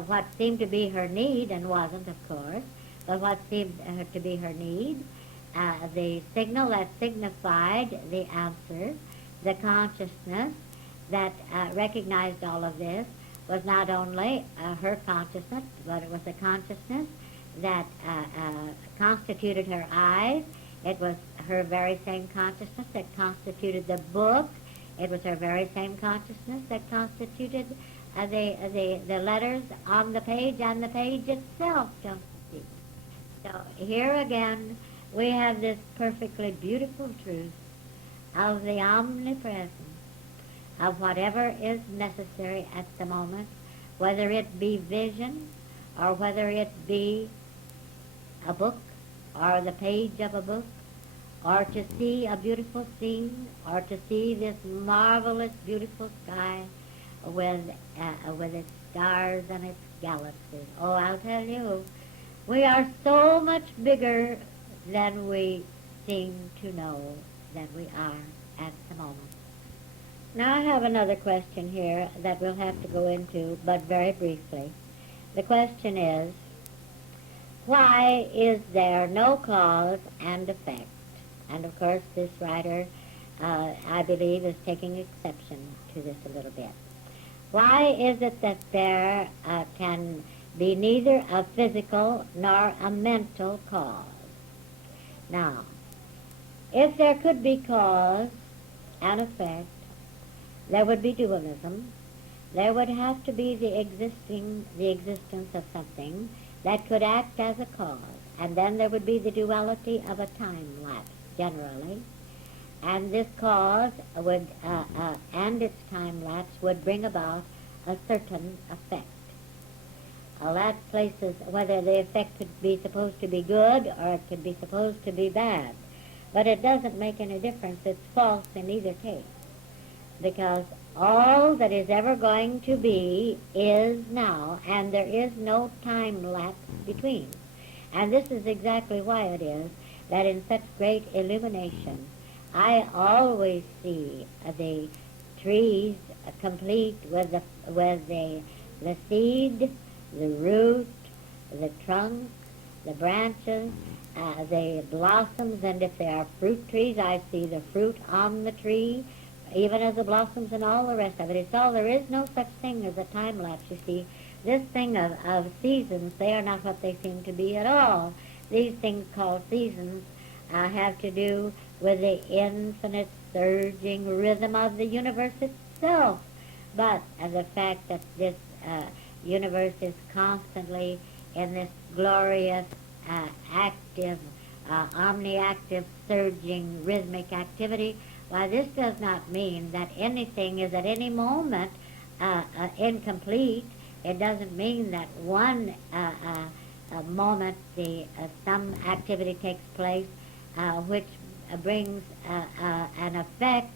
what seemed to be her need, and wasn't, of course, but what seemed to be her need, the signal that signified the answer, the consciousness that recognized all of this, was not only her consciousness, but it was the consciousness that constituted her eyes. It was her very same consciousness that constituted the book. It was her very same consciousness that constituted the letters on the page and the page itself, don't you see? So here again we have this perfectly beautiful truth of the omnipresence of whatever is necessary at the moment, whether it be vision, or whether it be a book, or the page of a book, or to see a beautiful scene, or to see this marvelous, beautiful sky with its stars and its galaxies. Oh, I'll tell you, we are so much bigger than we seem to know that we are at the moment. Now I have another question here that we'll have to go into, but very briefly. The question is, why is there no cause and effect? And of course this writer, I believe, is taking exception to this a little bit. Why is it that there can be neither a physical nor a mental cause? Now, if there could be cause and effect, there would be dualism. There would have to be the existence of something that could act as a cause, and then there would be the duality of a time lapse, generally. And this cause would, and its time lapse would bring about a certain effect. That places whether the effect could be supposed to be good or it could be supposed to be bad. But it doesn't make any difference. It's false in either case. Because all that is ever going to be is now, and there is no time lapse between. And this is exactly why it is that in such great illumination, I always see the trees complete with the seed, the root, the trunk, the branches, the blossoms, and if they are fruit trees, I see the fruit on the tree, even as the blossoms and all the rest of it. It's all, there is no such thing as a time lapse, you see. This thing of seasons, they are not what they seem to be at all. These things called seasons have to do with the infinite surging rhythm of the universe itself. But the fact that this universe is constantly in this glorious, active, omniactive, surging, rhythmic activity, why, this does not mean that anything is at any moment incomplete. It doesn't mean that one moment some activity takes place which brings an effect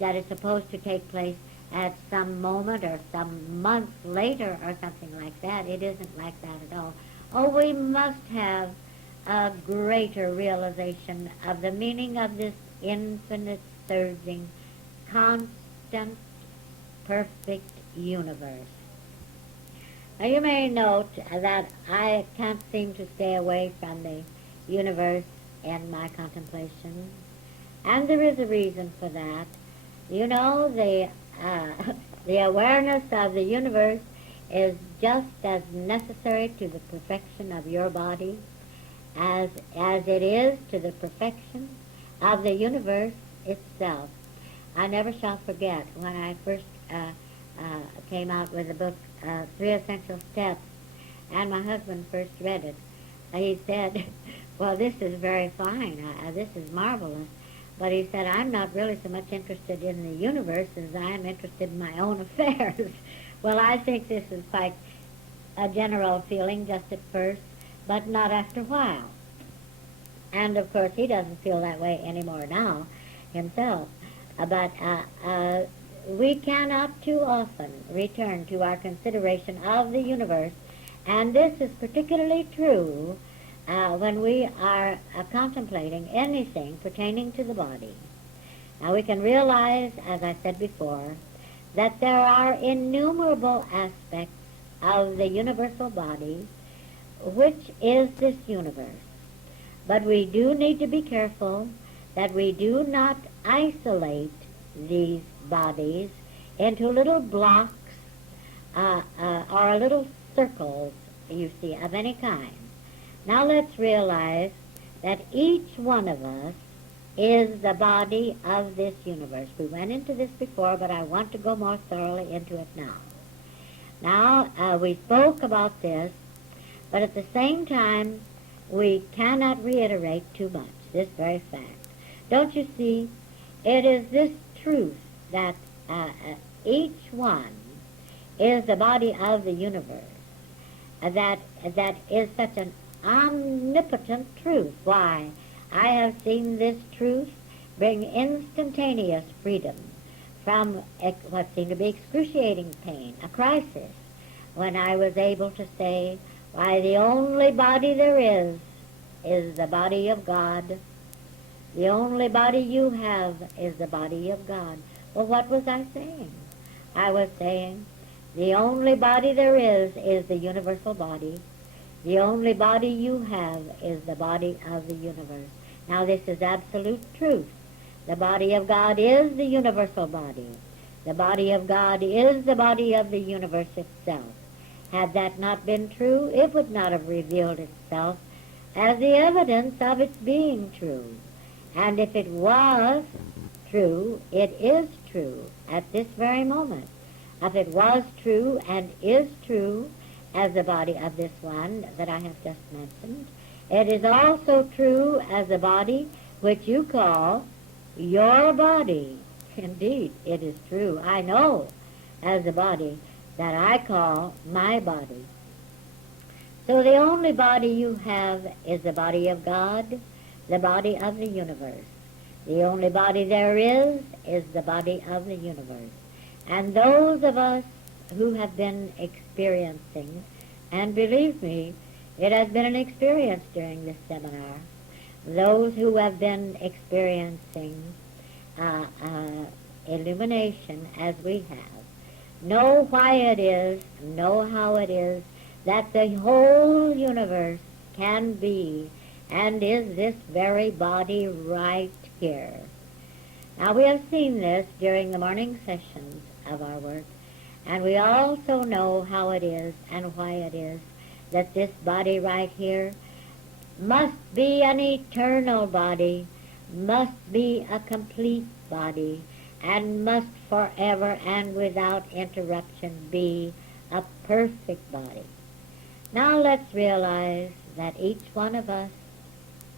that is supposed to take place at some moment or some months later or something like that. It isn't like that at all. Oh, we must have a greater realization of the meaning of this infinite, surging, constant, perfect universe. Now, you may note that I can't seem to stay away from the universe in my contemplation, and there is a reason for that. You know, the awareness of the universe is just as necessary to the perfection of your body as it is to the perfection of the universe itself. I never shall forget when I first came out with the book, Three Essential Steps, and my husband first read it. He said, well, this is very fine. This is marvelous. But he said, I'm not really so much interested in the universe as I am interested in my own affairs. Well, I think this is quite a general feeling just at first, but not after a while. And, of course, he doesn't feel that way anymore now himself. But we cannot too often return to our consideration of the universe, and this is particularly true when we are contemplating anything pertaining to the body. Now, we can realize, as I said before, that there are innumerable aspects of the universal body, which is this universe. But we do need to be careful that we do not isolate these bodies into little blocks or little circles, you see, of any kind. Now let's realize that each one of us is the body of this universe. We went into this before, but I want to go more thoroughly into it now. Now, we spoke about this, but at the same time, we cannot reiterate too much this very fact. Don't you see? It is this truth that each one is the body of the universe that is such an omnipotent truth. Why, I have seen this truth bring instantaneous freedom from what seemed to be excruciating pain, a crisis, when I was able to say, why, the only body there is the body of God. The only body you have is the body of God. Well, what was I saying? I was saying, the only body there is the universal body. The only body you have is the body of the universe. Now, this is absolute truth. The body of God is the universal body. The body of God is the body of the universe itself. Had that not been true, it would not have revealed itself as the evidence of its being true. And if it was true, it is true at this very moment. If it was true and is true as the body of this one that I have just mentioned, it is also true as the body which you call your body. Indeed, it is true. I know as the body that I call my body. So the only body you have is the body of God, the body of the universe. The only body there is the body of the universe. And those of us who have been experiencing, and believe me, it has been an experience during this seminar, those who have been experiencing illumination as we have, know why it is, know how it is that the whole universe can be and is this very body right here. Now we have seen this during the morning sessions of our work, and we also know how it is and why it is that this body right here must be an eternal body, must be a complete body, and must forever and without interruption be a perfect body. Now let's realize that each one of us,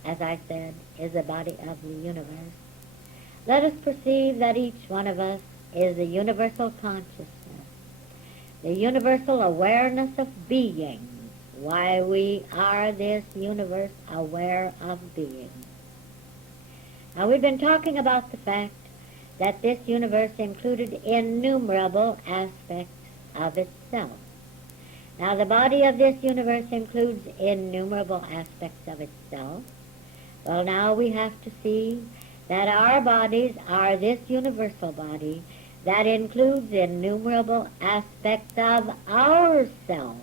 as I said, is a body of the universe. Let us perceive that each one of us is a universal consciousness, the universal awareness of being, why we are this universe aware of being. Now we've been talking about the fact that this universe included innumerable aspects of itself. Now the body of this universe includes innumerable aspects of itself. Well, now we have to see that our bodies are this universal body that includes innumerable aspects of ourselves.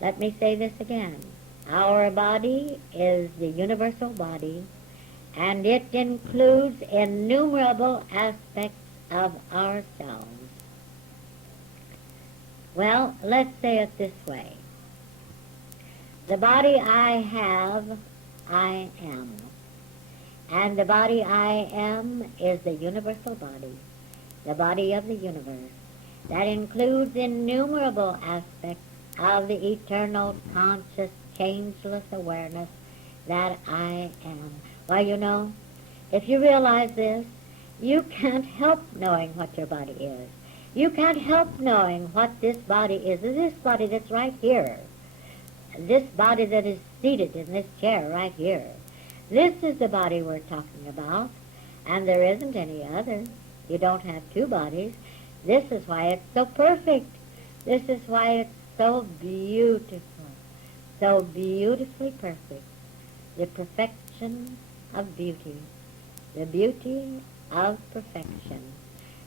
Let me say this again. Our body is the universal body, and it includes innumerable aspects of ourselves. Well, let's say it this way. The body I have, I am. And the body I am is the universal body, the body of the universe, that includes innumerable aspects of the eternal, conscious, changeless awareness that I am. Well, you know, if you realize this, you can't help knowing what your body is. You can't help knowing what this body is. This body that's right here. This body that is seated in this chair right here. This is the body we're talking about, and there isn't any other. You don't have two bodies. This is why it's so perfect. This is why it's so beautiful, so beautifully perfect. The perfection of beauty, the beauty of perfection.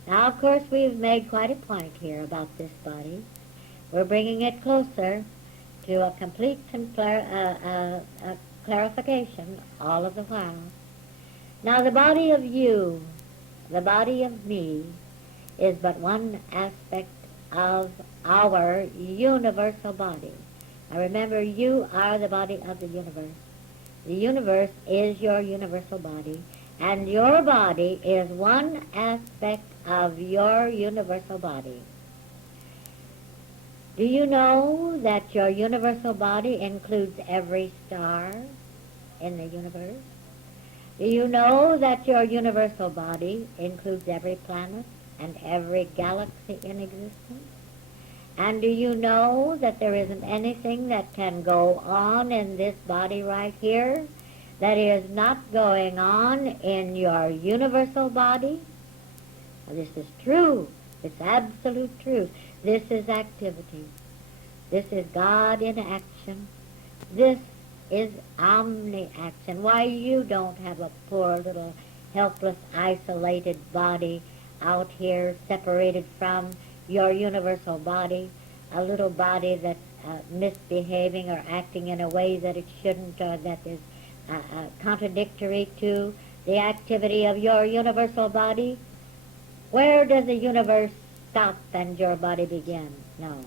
Now, of course, we've made quite a point here about this body. We're bringing it closer to a complete clarification all of the while. Now, the body of you, the body of me, is but one aspect of our universal body. Now, remember, you are the body of the universe. The universe is your universal body, and your body is one aspect of your universal body. Do you know that your universal body includes every star in the universe? Do you know that your universal body includes every planet and every galaxy in existence? And do you know that there isn't anything that can go on in this body right here that is not going on in your universal body? Well, this is true. It's absolute truth. This is activity. This is God in action. This is omni-action. Why, you don't have a poor little helpless, isolated body out here separated from your universal body, a little body that's misbehaving or acting in a way that it shouldn't, or that is contradictory to the activity of your universal body. Where does the universe stop and your body begin? No.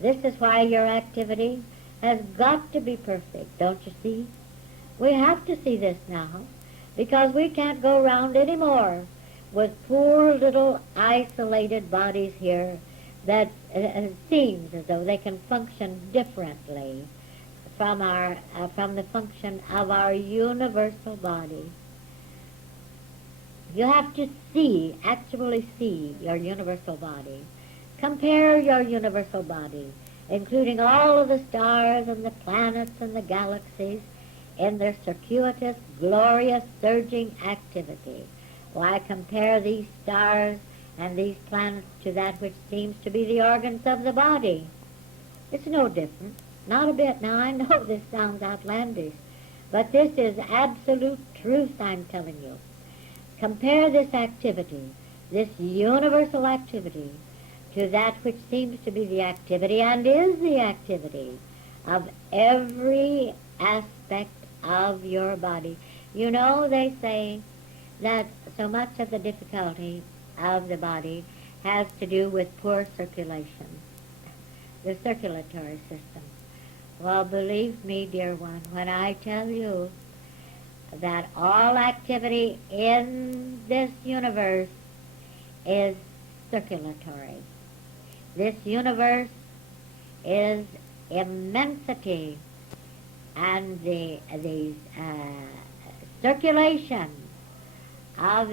This is why your activity has got to be perfect, don't you see? We have to see this now, because we can't go around anymore with poor little isolated bodies here that seems as though they can function differently from the function of our universal body. You have to see, actually see your universal body. Compare your universal body, including all of the stars and the planets and the galaxies, in their circuitous, glorious, surging activity. Why, compare these stars and these planets to that which seems to be the organs of the body. It's no different, not a bit. Now, I know this sounds outlandish, but this is absolute truth I'm telling you. compare this activity, this universal activity, to that which seems to be the activity and is the activity of every aspect of your body. You know, they say that so much of the difficulty of the body has to do with poor circulation, the circulatory system. Well, believe me, dear one, when I tell you that all activity in this universe is circulatory. This universe is immensity, and the circulation of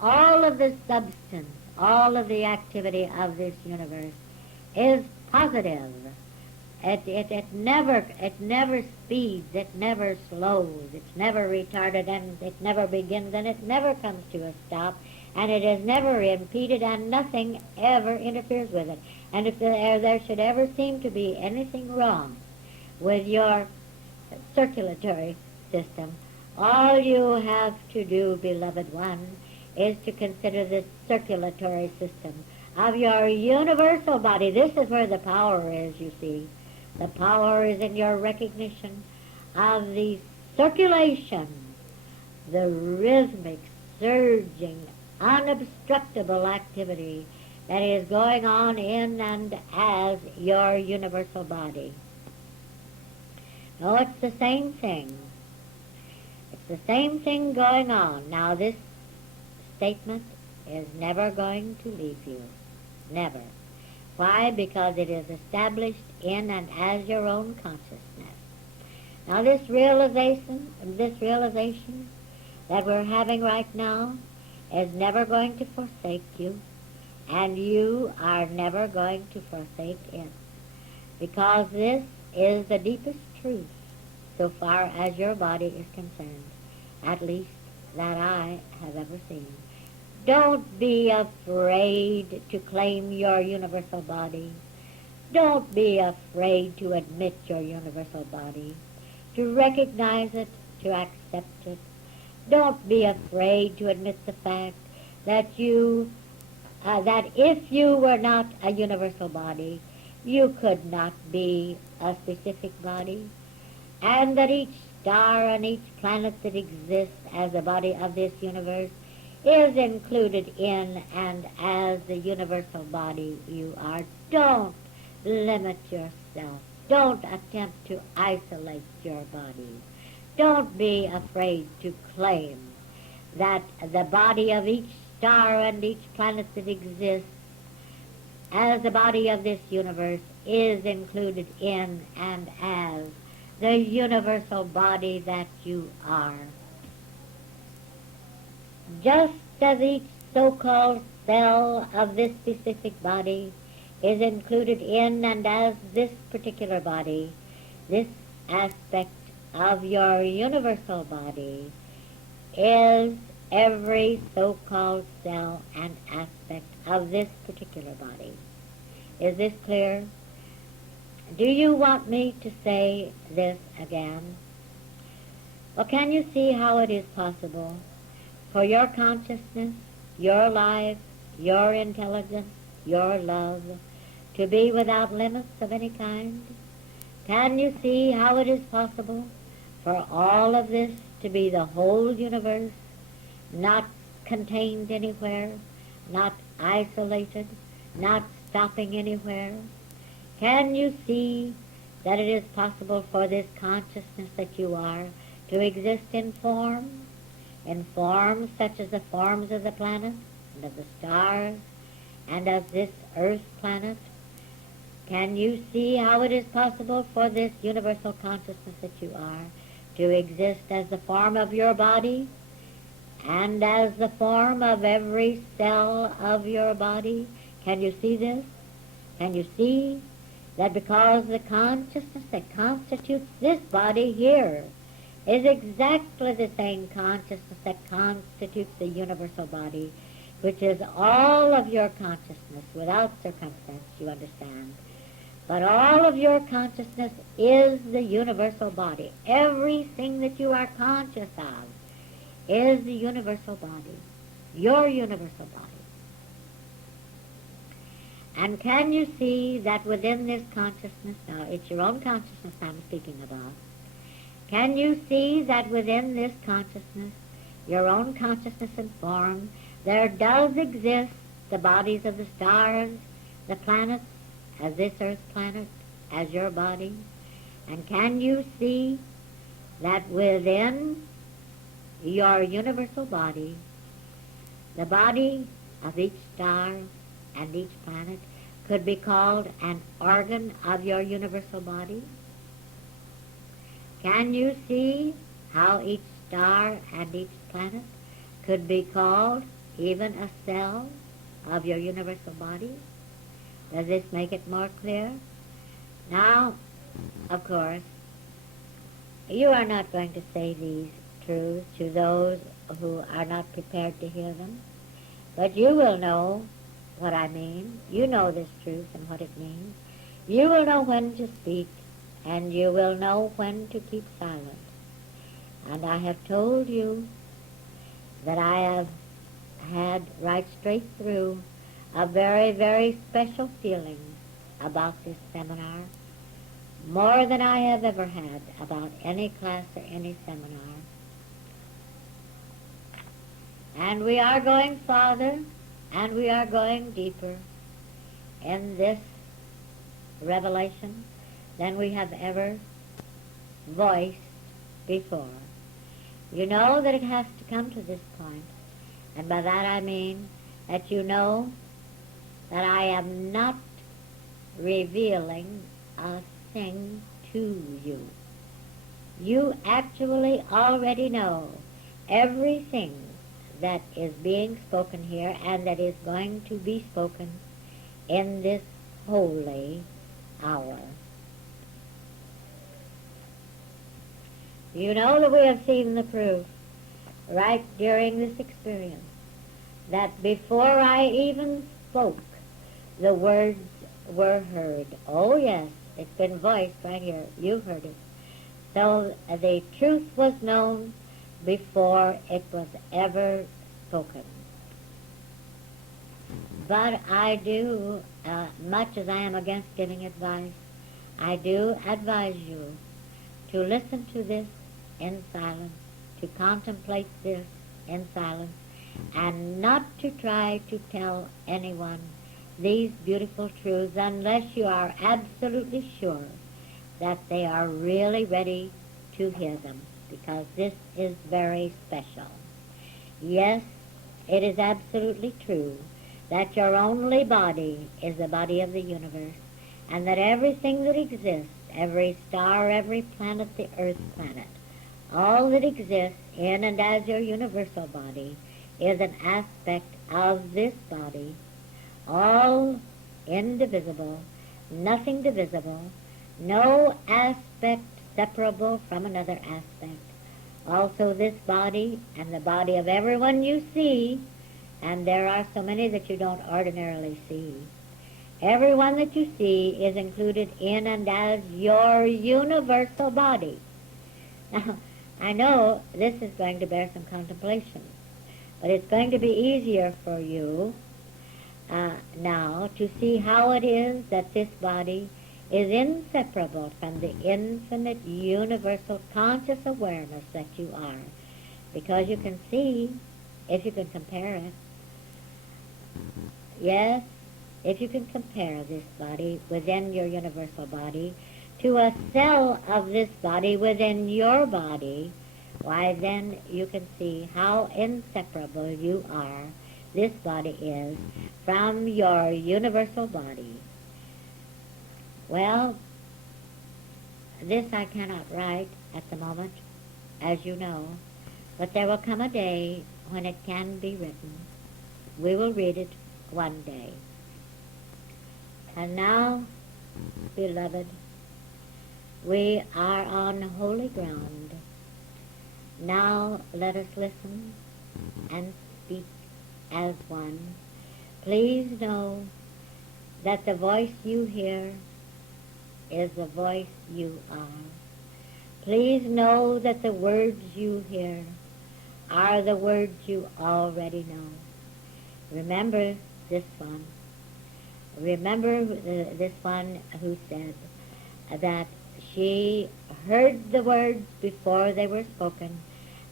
all of the substance, all of the activity of this universe is positive. It never speeds, it never slows, it's never retarded, and it never begins, and it never comes to a stop, and it is never impeded, and nothing ever interferes with it. And if there should ever seem to be anything wrong with your circulatory system, all you have to do, beloved one, is to consider the circulatory system of your universal body. This is where the power is, you see. The power is in your recognition of the circulation, the rhythmic, surging, unobstructable activity that is going on in and as your universal body. No, it's the same thing. It's the same thing going on. Now, this statement is never going to leave you. Never. Why? Because it is established in and as your own consciousness. Now, this realization that we're having right now is never going to forsake you, and you are never going to forsake it, because this is the deepest truth so far as your body is concerned, at least that I have ever seen. Don't be afraid to claim your universal body. Don't be afraid to admit your universal body, to recognize it, to accept it. Don't be afraid to admit the fact that that if you were not a universal body, you could not be a specific body, and that each star and each planet that exists as a body of this universe is included in and as the universal body you are. Don't limit yourself. Don't attempt to isolate your body. Don't be afraid to claim that the body of each star and each planet that exists as the body of this universe is included in and as the universal body that you are. Just as each so-called cell of this specific body is included in and as this particular body, this aspect of your universal body is every so-called cell and aspect of this particular body. Is this clear? Do you want me to say this again? Well, can you see how it is possible for your consciousness, your life, your intelligence, your love to be without limits of any kind? Can you see how it is possible for all of this to be the whole universe, not contained anywhere, not isolated, not stopping anywhere? Can you see that it is possible for this consciousness that you are to exist in forms such as the forms of the planets and of the stars and of this earth planet? Can you see how it is possible for this universal consciousness that you are to exist as the form of your body and as the form of every cell of your body? Can you see this? Can you see that because the consciousness that constitutes this body here is exactly the same consciousness that constitutes the universal body, which is all of your consciousness without circumstance, you understand? But all of your consciousness is the universal body. Everything that you are conscious of is the universal body, your universal body. And can you see that within this consciousness, now it's your own consciousness I'm speaking about, can you see that within this consciousness, your own consciousness and form, there does exist the bodies of the stars, the planets, as this earth planet, as your body? And can you see that within your universal body, the body of each star and each planet could be called an organ of your universal body? Can you see how each star and each planet could be called even a cell of your universal body? Does this make it more clear? Now, of course, you are not going to say these truths to those who are not prepared to hear them, but you will know what I mean. You know this truth and what it means. You will know when to speak, and you will know when to keep silent. And I have told you that I have had right straight through a very, very special feeling about this seminar, more than I have ever had about any class or any seminar. And we are going farther, and we are going deeper in this revelation than we have ever voiced before. You know that it has to come to this point, and by that I mean that you know that I am not revealing a thing to you. You actually already know everything that is being spoken here and that is going to be spoken in this holy hour. You know that we have seen the proof right during this experience that before I even spoke, the words were heard. Oh yes, it's been voiced right here. You heard it. So the truth was known before it was ever spoken. But I do, much as I am against giving advice, I do advise you to listen to this in silence, to contemplate this in silence, and not to try to tell anyone these beautiful truths unless you are absolutely sure that they are really ready to hear them, because this is very special. Yes, it is absolutely true that your only body is the body of the universe, and that everything that exists, every star, every planet, the earth planet, all that exists in and as your universal body is an aspect of this body, all indivisible, nothing divisible, no aspect separable from another aspect. Also this body and the body of everyone you see, and there are so many that you don't ordinarily see, everyone that you see is included in and as your universal body. Now, I know this is going to bear some contemplation, but it's going to be easier for you now to see how it is that this body is inseparable from the infinite universal conscious awareness that you are, because you can see, if you can compare it, yes, if you can compare this body within your universal body to a cell of this body within your body, why then you can see how inseparable you are, this body is, from your universal body. Well, this I cannot write at the moment, as you know, but there will come a day when it can be written. We will read it one day. And now, beloved, we are on holy ground. Now let us listen and speak as one. Please know that the voice you hear is the voice you are. Please know that the words you hear are the words you already know. Remember this one. Remember this one who said that she heard the words before they were spoken,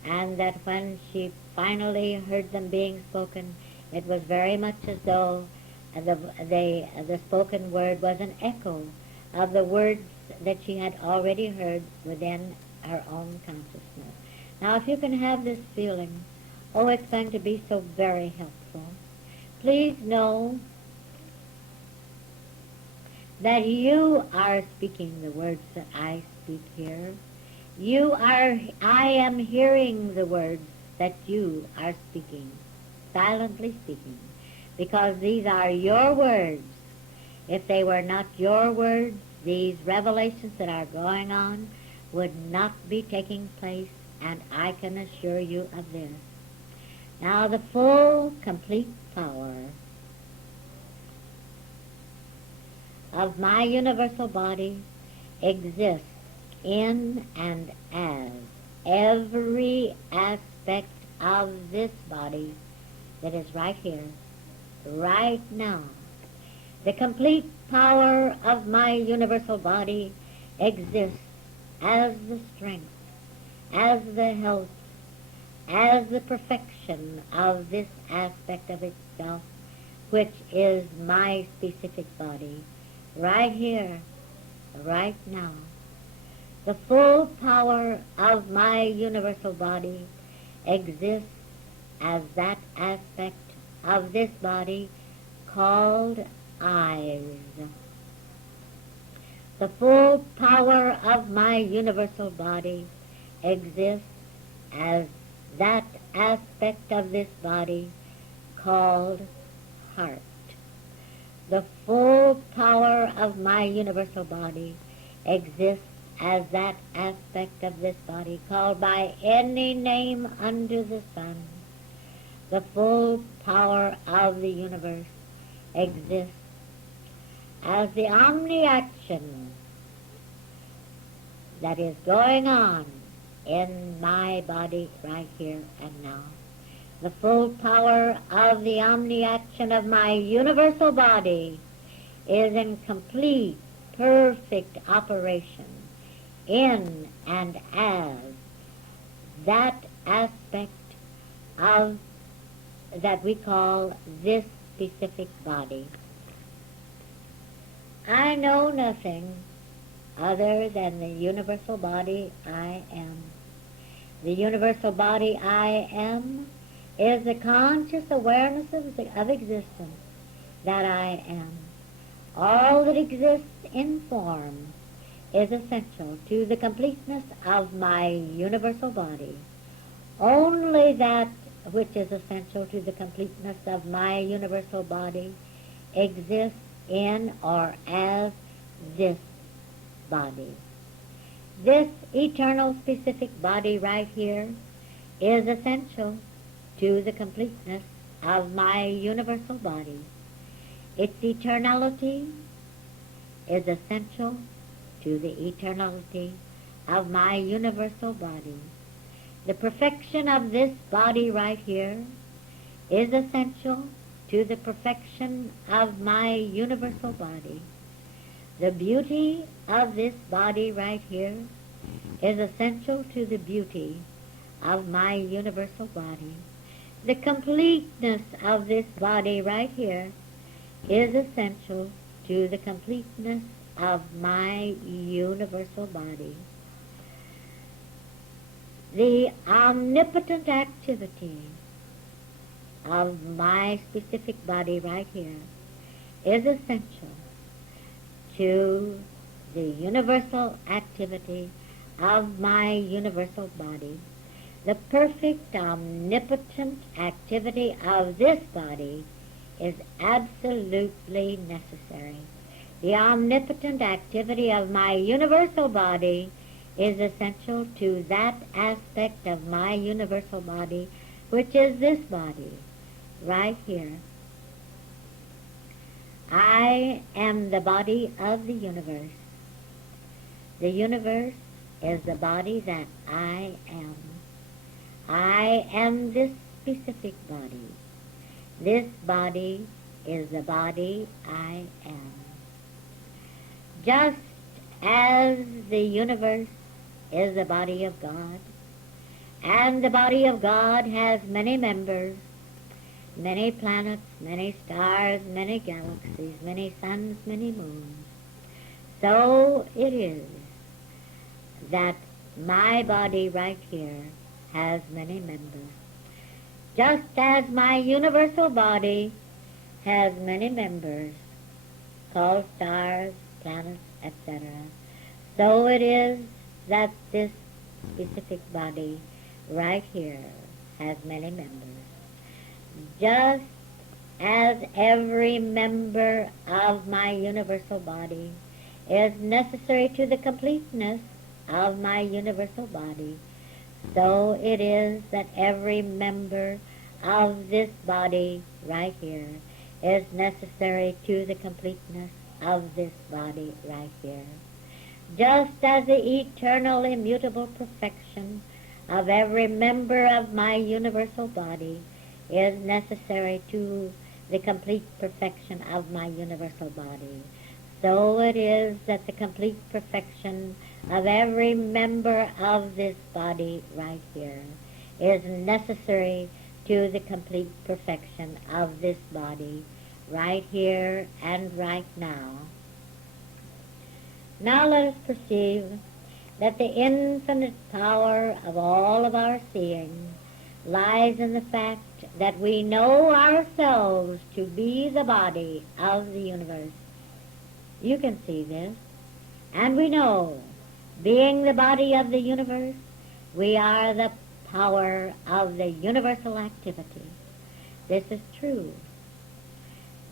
and that when she finally heard them being spoken, it was very much as though the spoken word was an echo of the words that she had already heard within her own consciousness. Now, if you can have this feeling, oh, it's going to be so very helpful. Please know that you are speaking the words that I speak here. I am hearing the words that you are speaking, silently speaking, because these are your words. If they were not your words, these revelations that are going on would not be taking place, and I can assure you of this. Now, the full, complete power of my universal body exists in and as every aspect of this body that is right here, right now. The complete power of my universal body exists as the strength, as the health, as the perfection of this aspect of itself, which is my specific body, right here, right now. The full power of my universal body exists as that aspect of this body called eyes. The full power of my universal body exists as that aspect of this body called heart. The full power of my universal body exists as that aspect of this body called by any name under the sun. The full power of the universe exists as the omni-action that is going on in my body right here and now. The full power of the omni-action of my universal body is in complete, perfect operation in and as that aspect of that we call this specific body. I know nothing other than the universal body I am. The universal body I am is the conscious awareness of existence that I am. All that exists in form is essential to the completeness of my universal body. Only that which is essential to the completeness of my universal body exists in or as this body. This eternal specific body right here is essential to the completeness of my universal body. Its eternality is essential to the eternality of my universal body. The perfection of this body right here is essential to the perfection of my universal body. The beauty of this body right here is essential to the beauty of my universal body. The completeness of this body right here is essential to the completeness of my universal body. The omnipotent activity of my specific body right here is essential to the universal activity of my universal body. The perfect omnipotent activity of this body is absolutely necessary. The omnipotent activity of my universal body is essential to that aspect of my universal body, which is this body, right here. I am the body of the universe. The universe is the body that I am. I am this specific body. This body is the body I am. Just as the universe is the body of God, and the body of God has many members, many planets, many stars, many galaxies, many suns, many moons, so it is that my body right here has many members. Just as my universal body has many members called stars, planets, etc., so it is that this specific body right here has many members. Just as every member of my universal body is necessary to the completeness of my universal body, so it is that every member of this body right here is necessary to the completeness of this body right here. Just as the eternal, immutable perfection of every member of my universal body is necessary to the complete perfection of my universal body, so it is that the complete perfection of every member of this body right here is necessary to the complete perfection of this body right here and right now. Now let us perceive that the infinite power of all of our seeing lies in the fact that we know ourselves to be the body of the universe. You can see this. And we know, being the body of the universe, we are the power of the universal activity. This is true.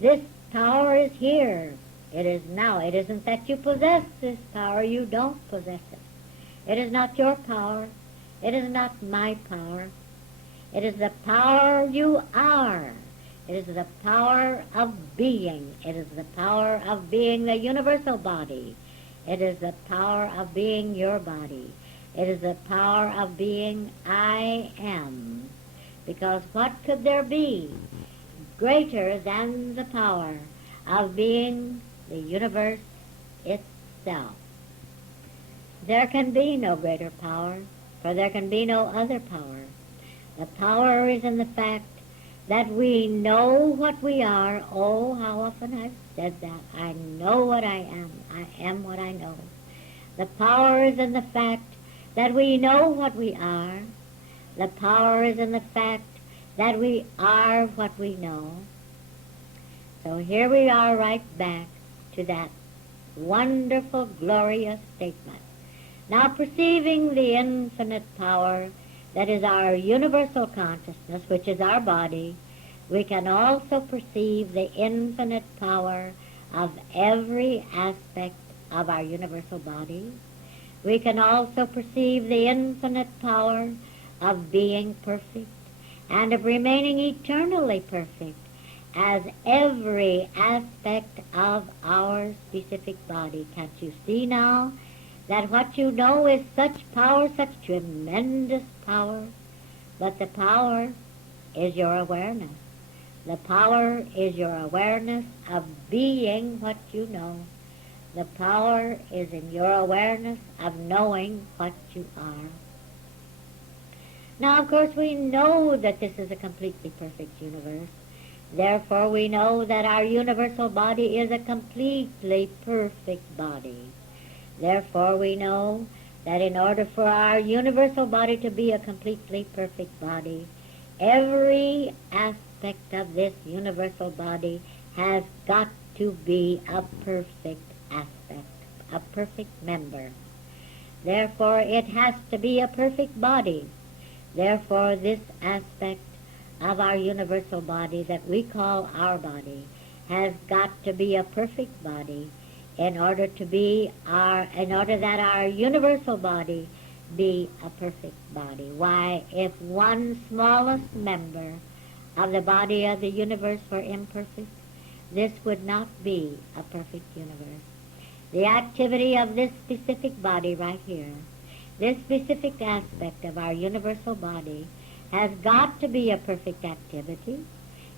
This power is here. It is now. It isn't that you possess this power. You don't possess it. It is not your power. It is not my power. It is the power you are. It is the power of being. It is the power of being the universal body. It is the power of being your body. It is the power of being I am. Because what could there be greater than the power of being the universe itself? There can be no greater power, for there can be no other power. The power is in the fact that we know what we are. Oh, how often I've said that. I know what I am. I am what I know. The power is in the fact that we know what we are. The power is in the fact that we are what we know. So here we are right back to that wonderful, glorious statement. Now perceiving the infinite power that is our universal consciousness, which is our body, we can also perceive the infinite power of every aspect of our universal body. We can also perceive the infinite power of being perfect and of remaining eternally perfect as every aspect of our specific body. Can't you see now that what you know is such power, such tremendous power? But the power is your awareness. The power is your awareness of being what you know. The power is in your awareness of knowing what you are. Now, of course, we know that this is a completely perfect universe. Therefore, we know that our universal body is a completely perfect body. Therefore, we know that in order for our universal body to be a completely perfect body, every aspect of this universal body has got to be a perfect aspect, a perfect member. Therefore, it has to be a perfect body. Therefore, this aspect of our universal body that we call our body has got to be a perfect body in order that our universal body be a perfect body. Why, if one smallest member of the body of the universe were imperfect, this would not be a perfect universe. The activity of this specific body right here, this specific aspect of our universal body, has got to be a perfect activity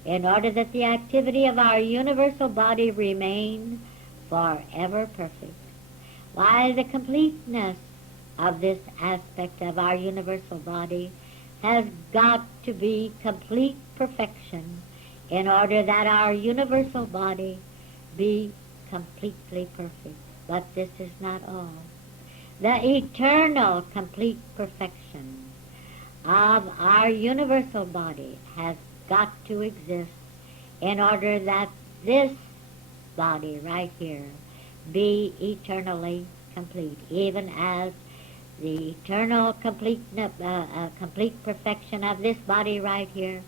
in order that the activity of our universal body remain forever perfect. Why, the completeness of this aspect of our universal body has got to be complete perfection in order that our universal body be completely perfect. But this is not all. The eternal complete perfection of our universal body has got to exist in order that this body right here be eternally complete, even as the eternal complete perfection of this body right here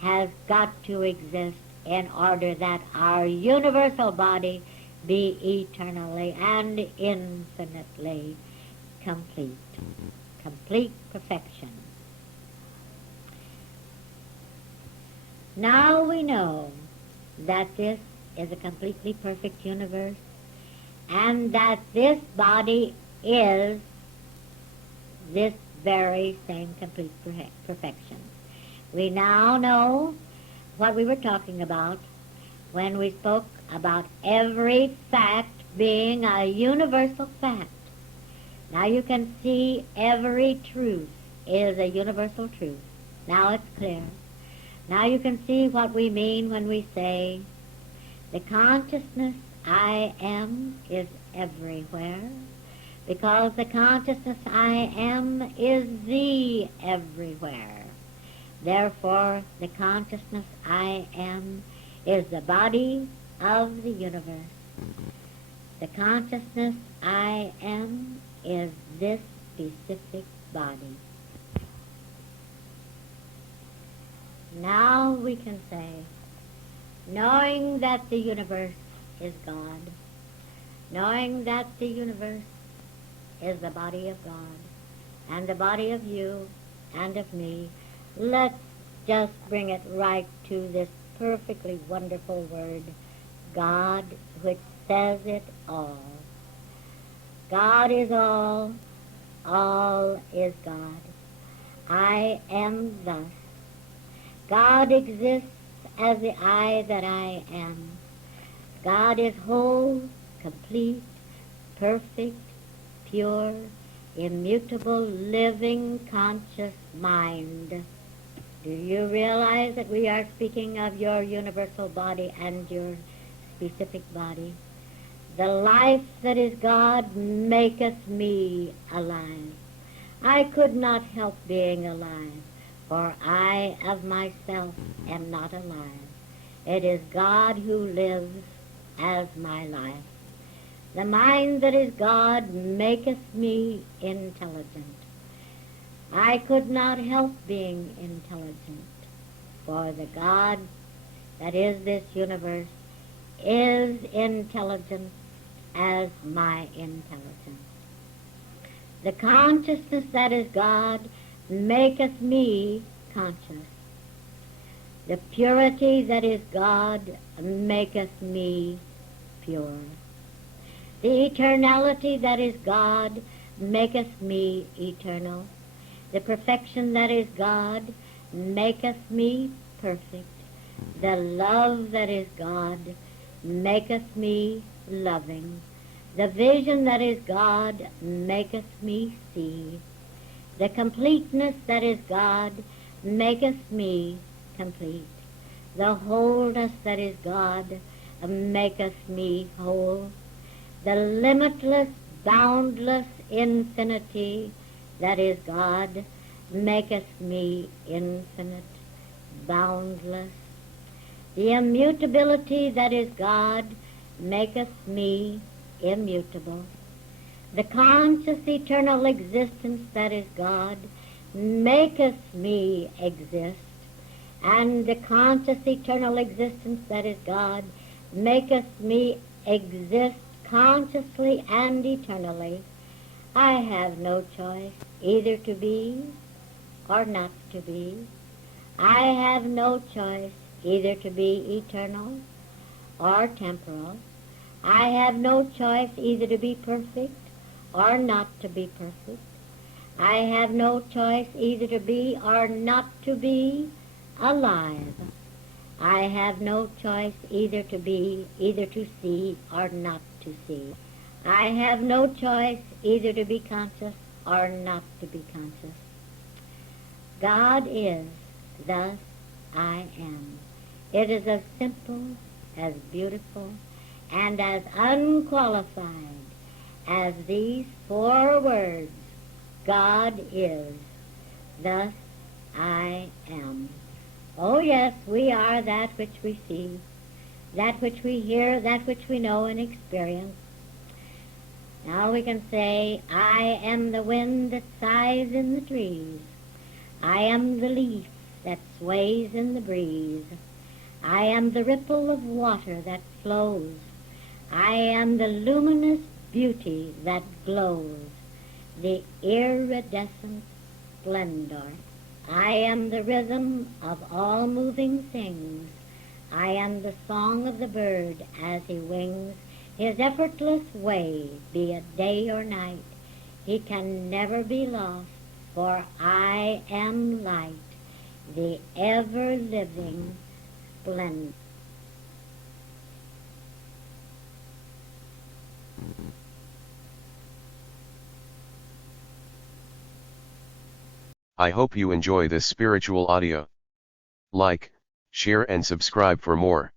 has got to exist in order that our universal body be eternally and infinitely complete. Complete perfection. Now we know that this is a completely perfect universe and that this body is this very same complete perfection. We now know what we were talking about when we spoke about every fact being a universal fact. Now you can see every truth is a universal truth. Now it's clear. Now you can see what we mean when we say the consciousness I am is everywhere, because the consciousness I am is the everywhere. Therefore, the consciousness I am is the body of the universe. The consciousness I am is this specific body. Now we can say, knowing that the universe is God, knowing that the universe is the body of God, and the body of you and of me, let's just bring it right to this perfectly wonderful word, God, which says it all. God is all is God. I am thus. God exists as the I that I am. God is whole, complete, perfect, pure, immutable, living, conscious mind. Do you realize that we are speaking of your universal body and your specific body? The life that is God maketh me alive. I could not help being alive, for I of myself am not alive. It is God who lives as my life. The mind that is God maketh me intelligent. I could not help being intelligent, for the God that is this universe is intelligent as my intelligence. The consciousness that is God maketh me conscious. The purity that is God maketh me pure. The eternality that is God maketh me eternal. The perfection that is God maketh me perfect. The love that is God maketh me loving. The vision that is God maketh me see. The completeness that is God maketh me complete. The wholeness that is God maketh me whole. The limitless, boundless infinity that is God maketh me infinite, boundless. The immutability that is God maketh me immutable. The conscious eternal existence that is God maketh me exist, and the conscious eternal existence that is God maketh me exist consciously and eternally. I have no choice either to be or not to be. I have no choice either to be eternal or temporal. I have no choice either to be perfect or not to be perfect. I have no choice either to be or not to be alive. I have no choice either to be, either to see or not to see. I have no choice either to be conscious or not to be conscious. God is, thus I am. It is as simple, as beautiful, and as unqualified as these 4 words. God is, thus I am. Oh yes, we are that which we see, that which we hear, that which we know and experience. Now we can say, I am the wind that sighs in the trees. I am the leaf that sways in the breeze. I am the ripple of water that flows. I am the luminous beauty that glows, the iridescent splendor. I am the rhythm of all moving things. I am the song of the bird as he wings his effortless way, be it day or night. He can never be lost, for I am light, the ever-living splendor. I hope you enjoy this spiritual audio. Like, share and subscribe for more.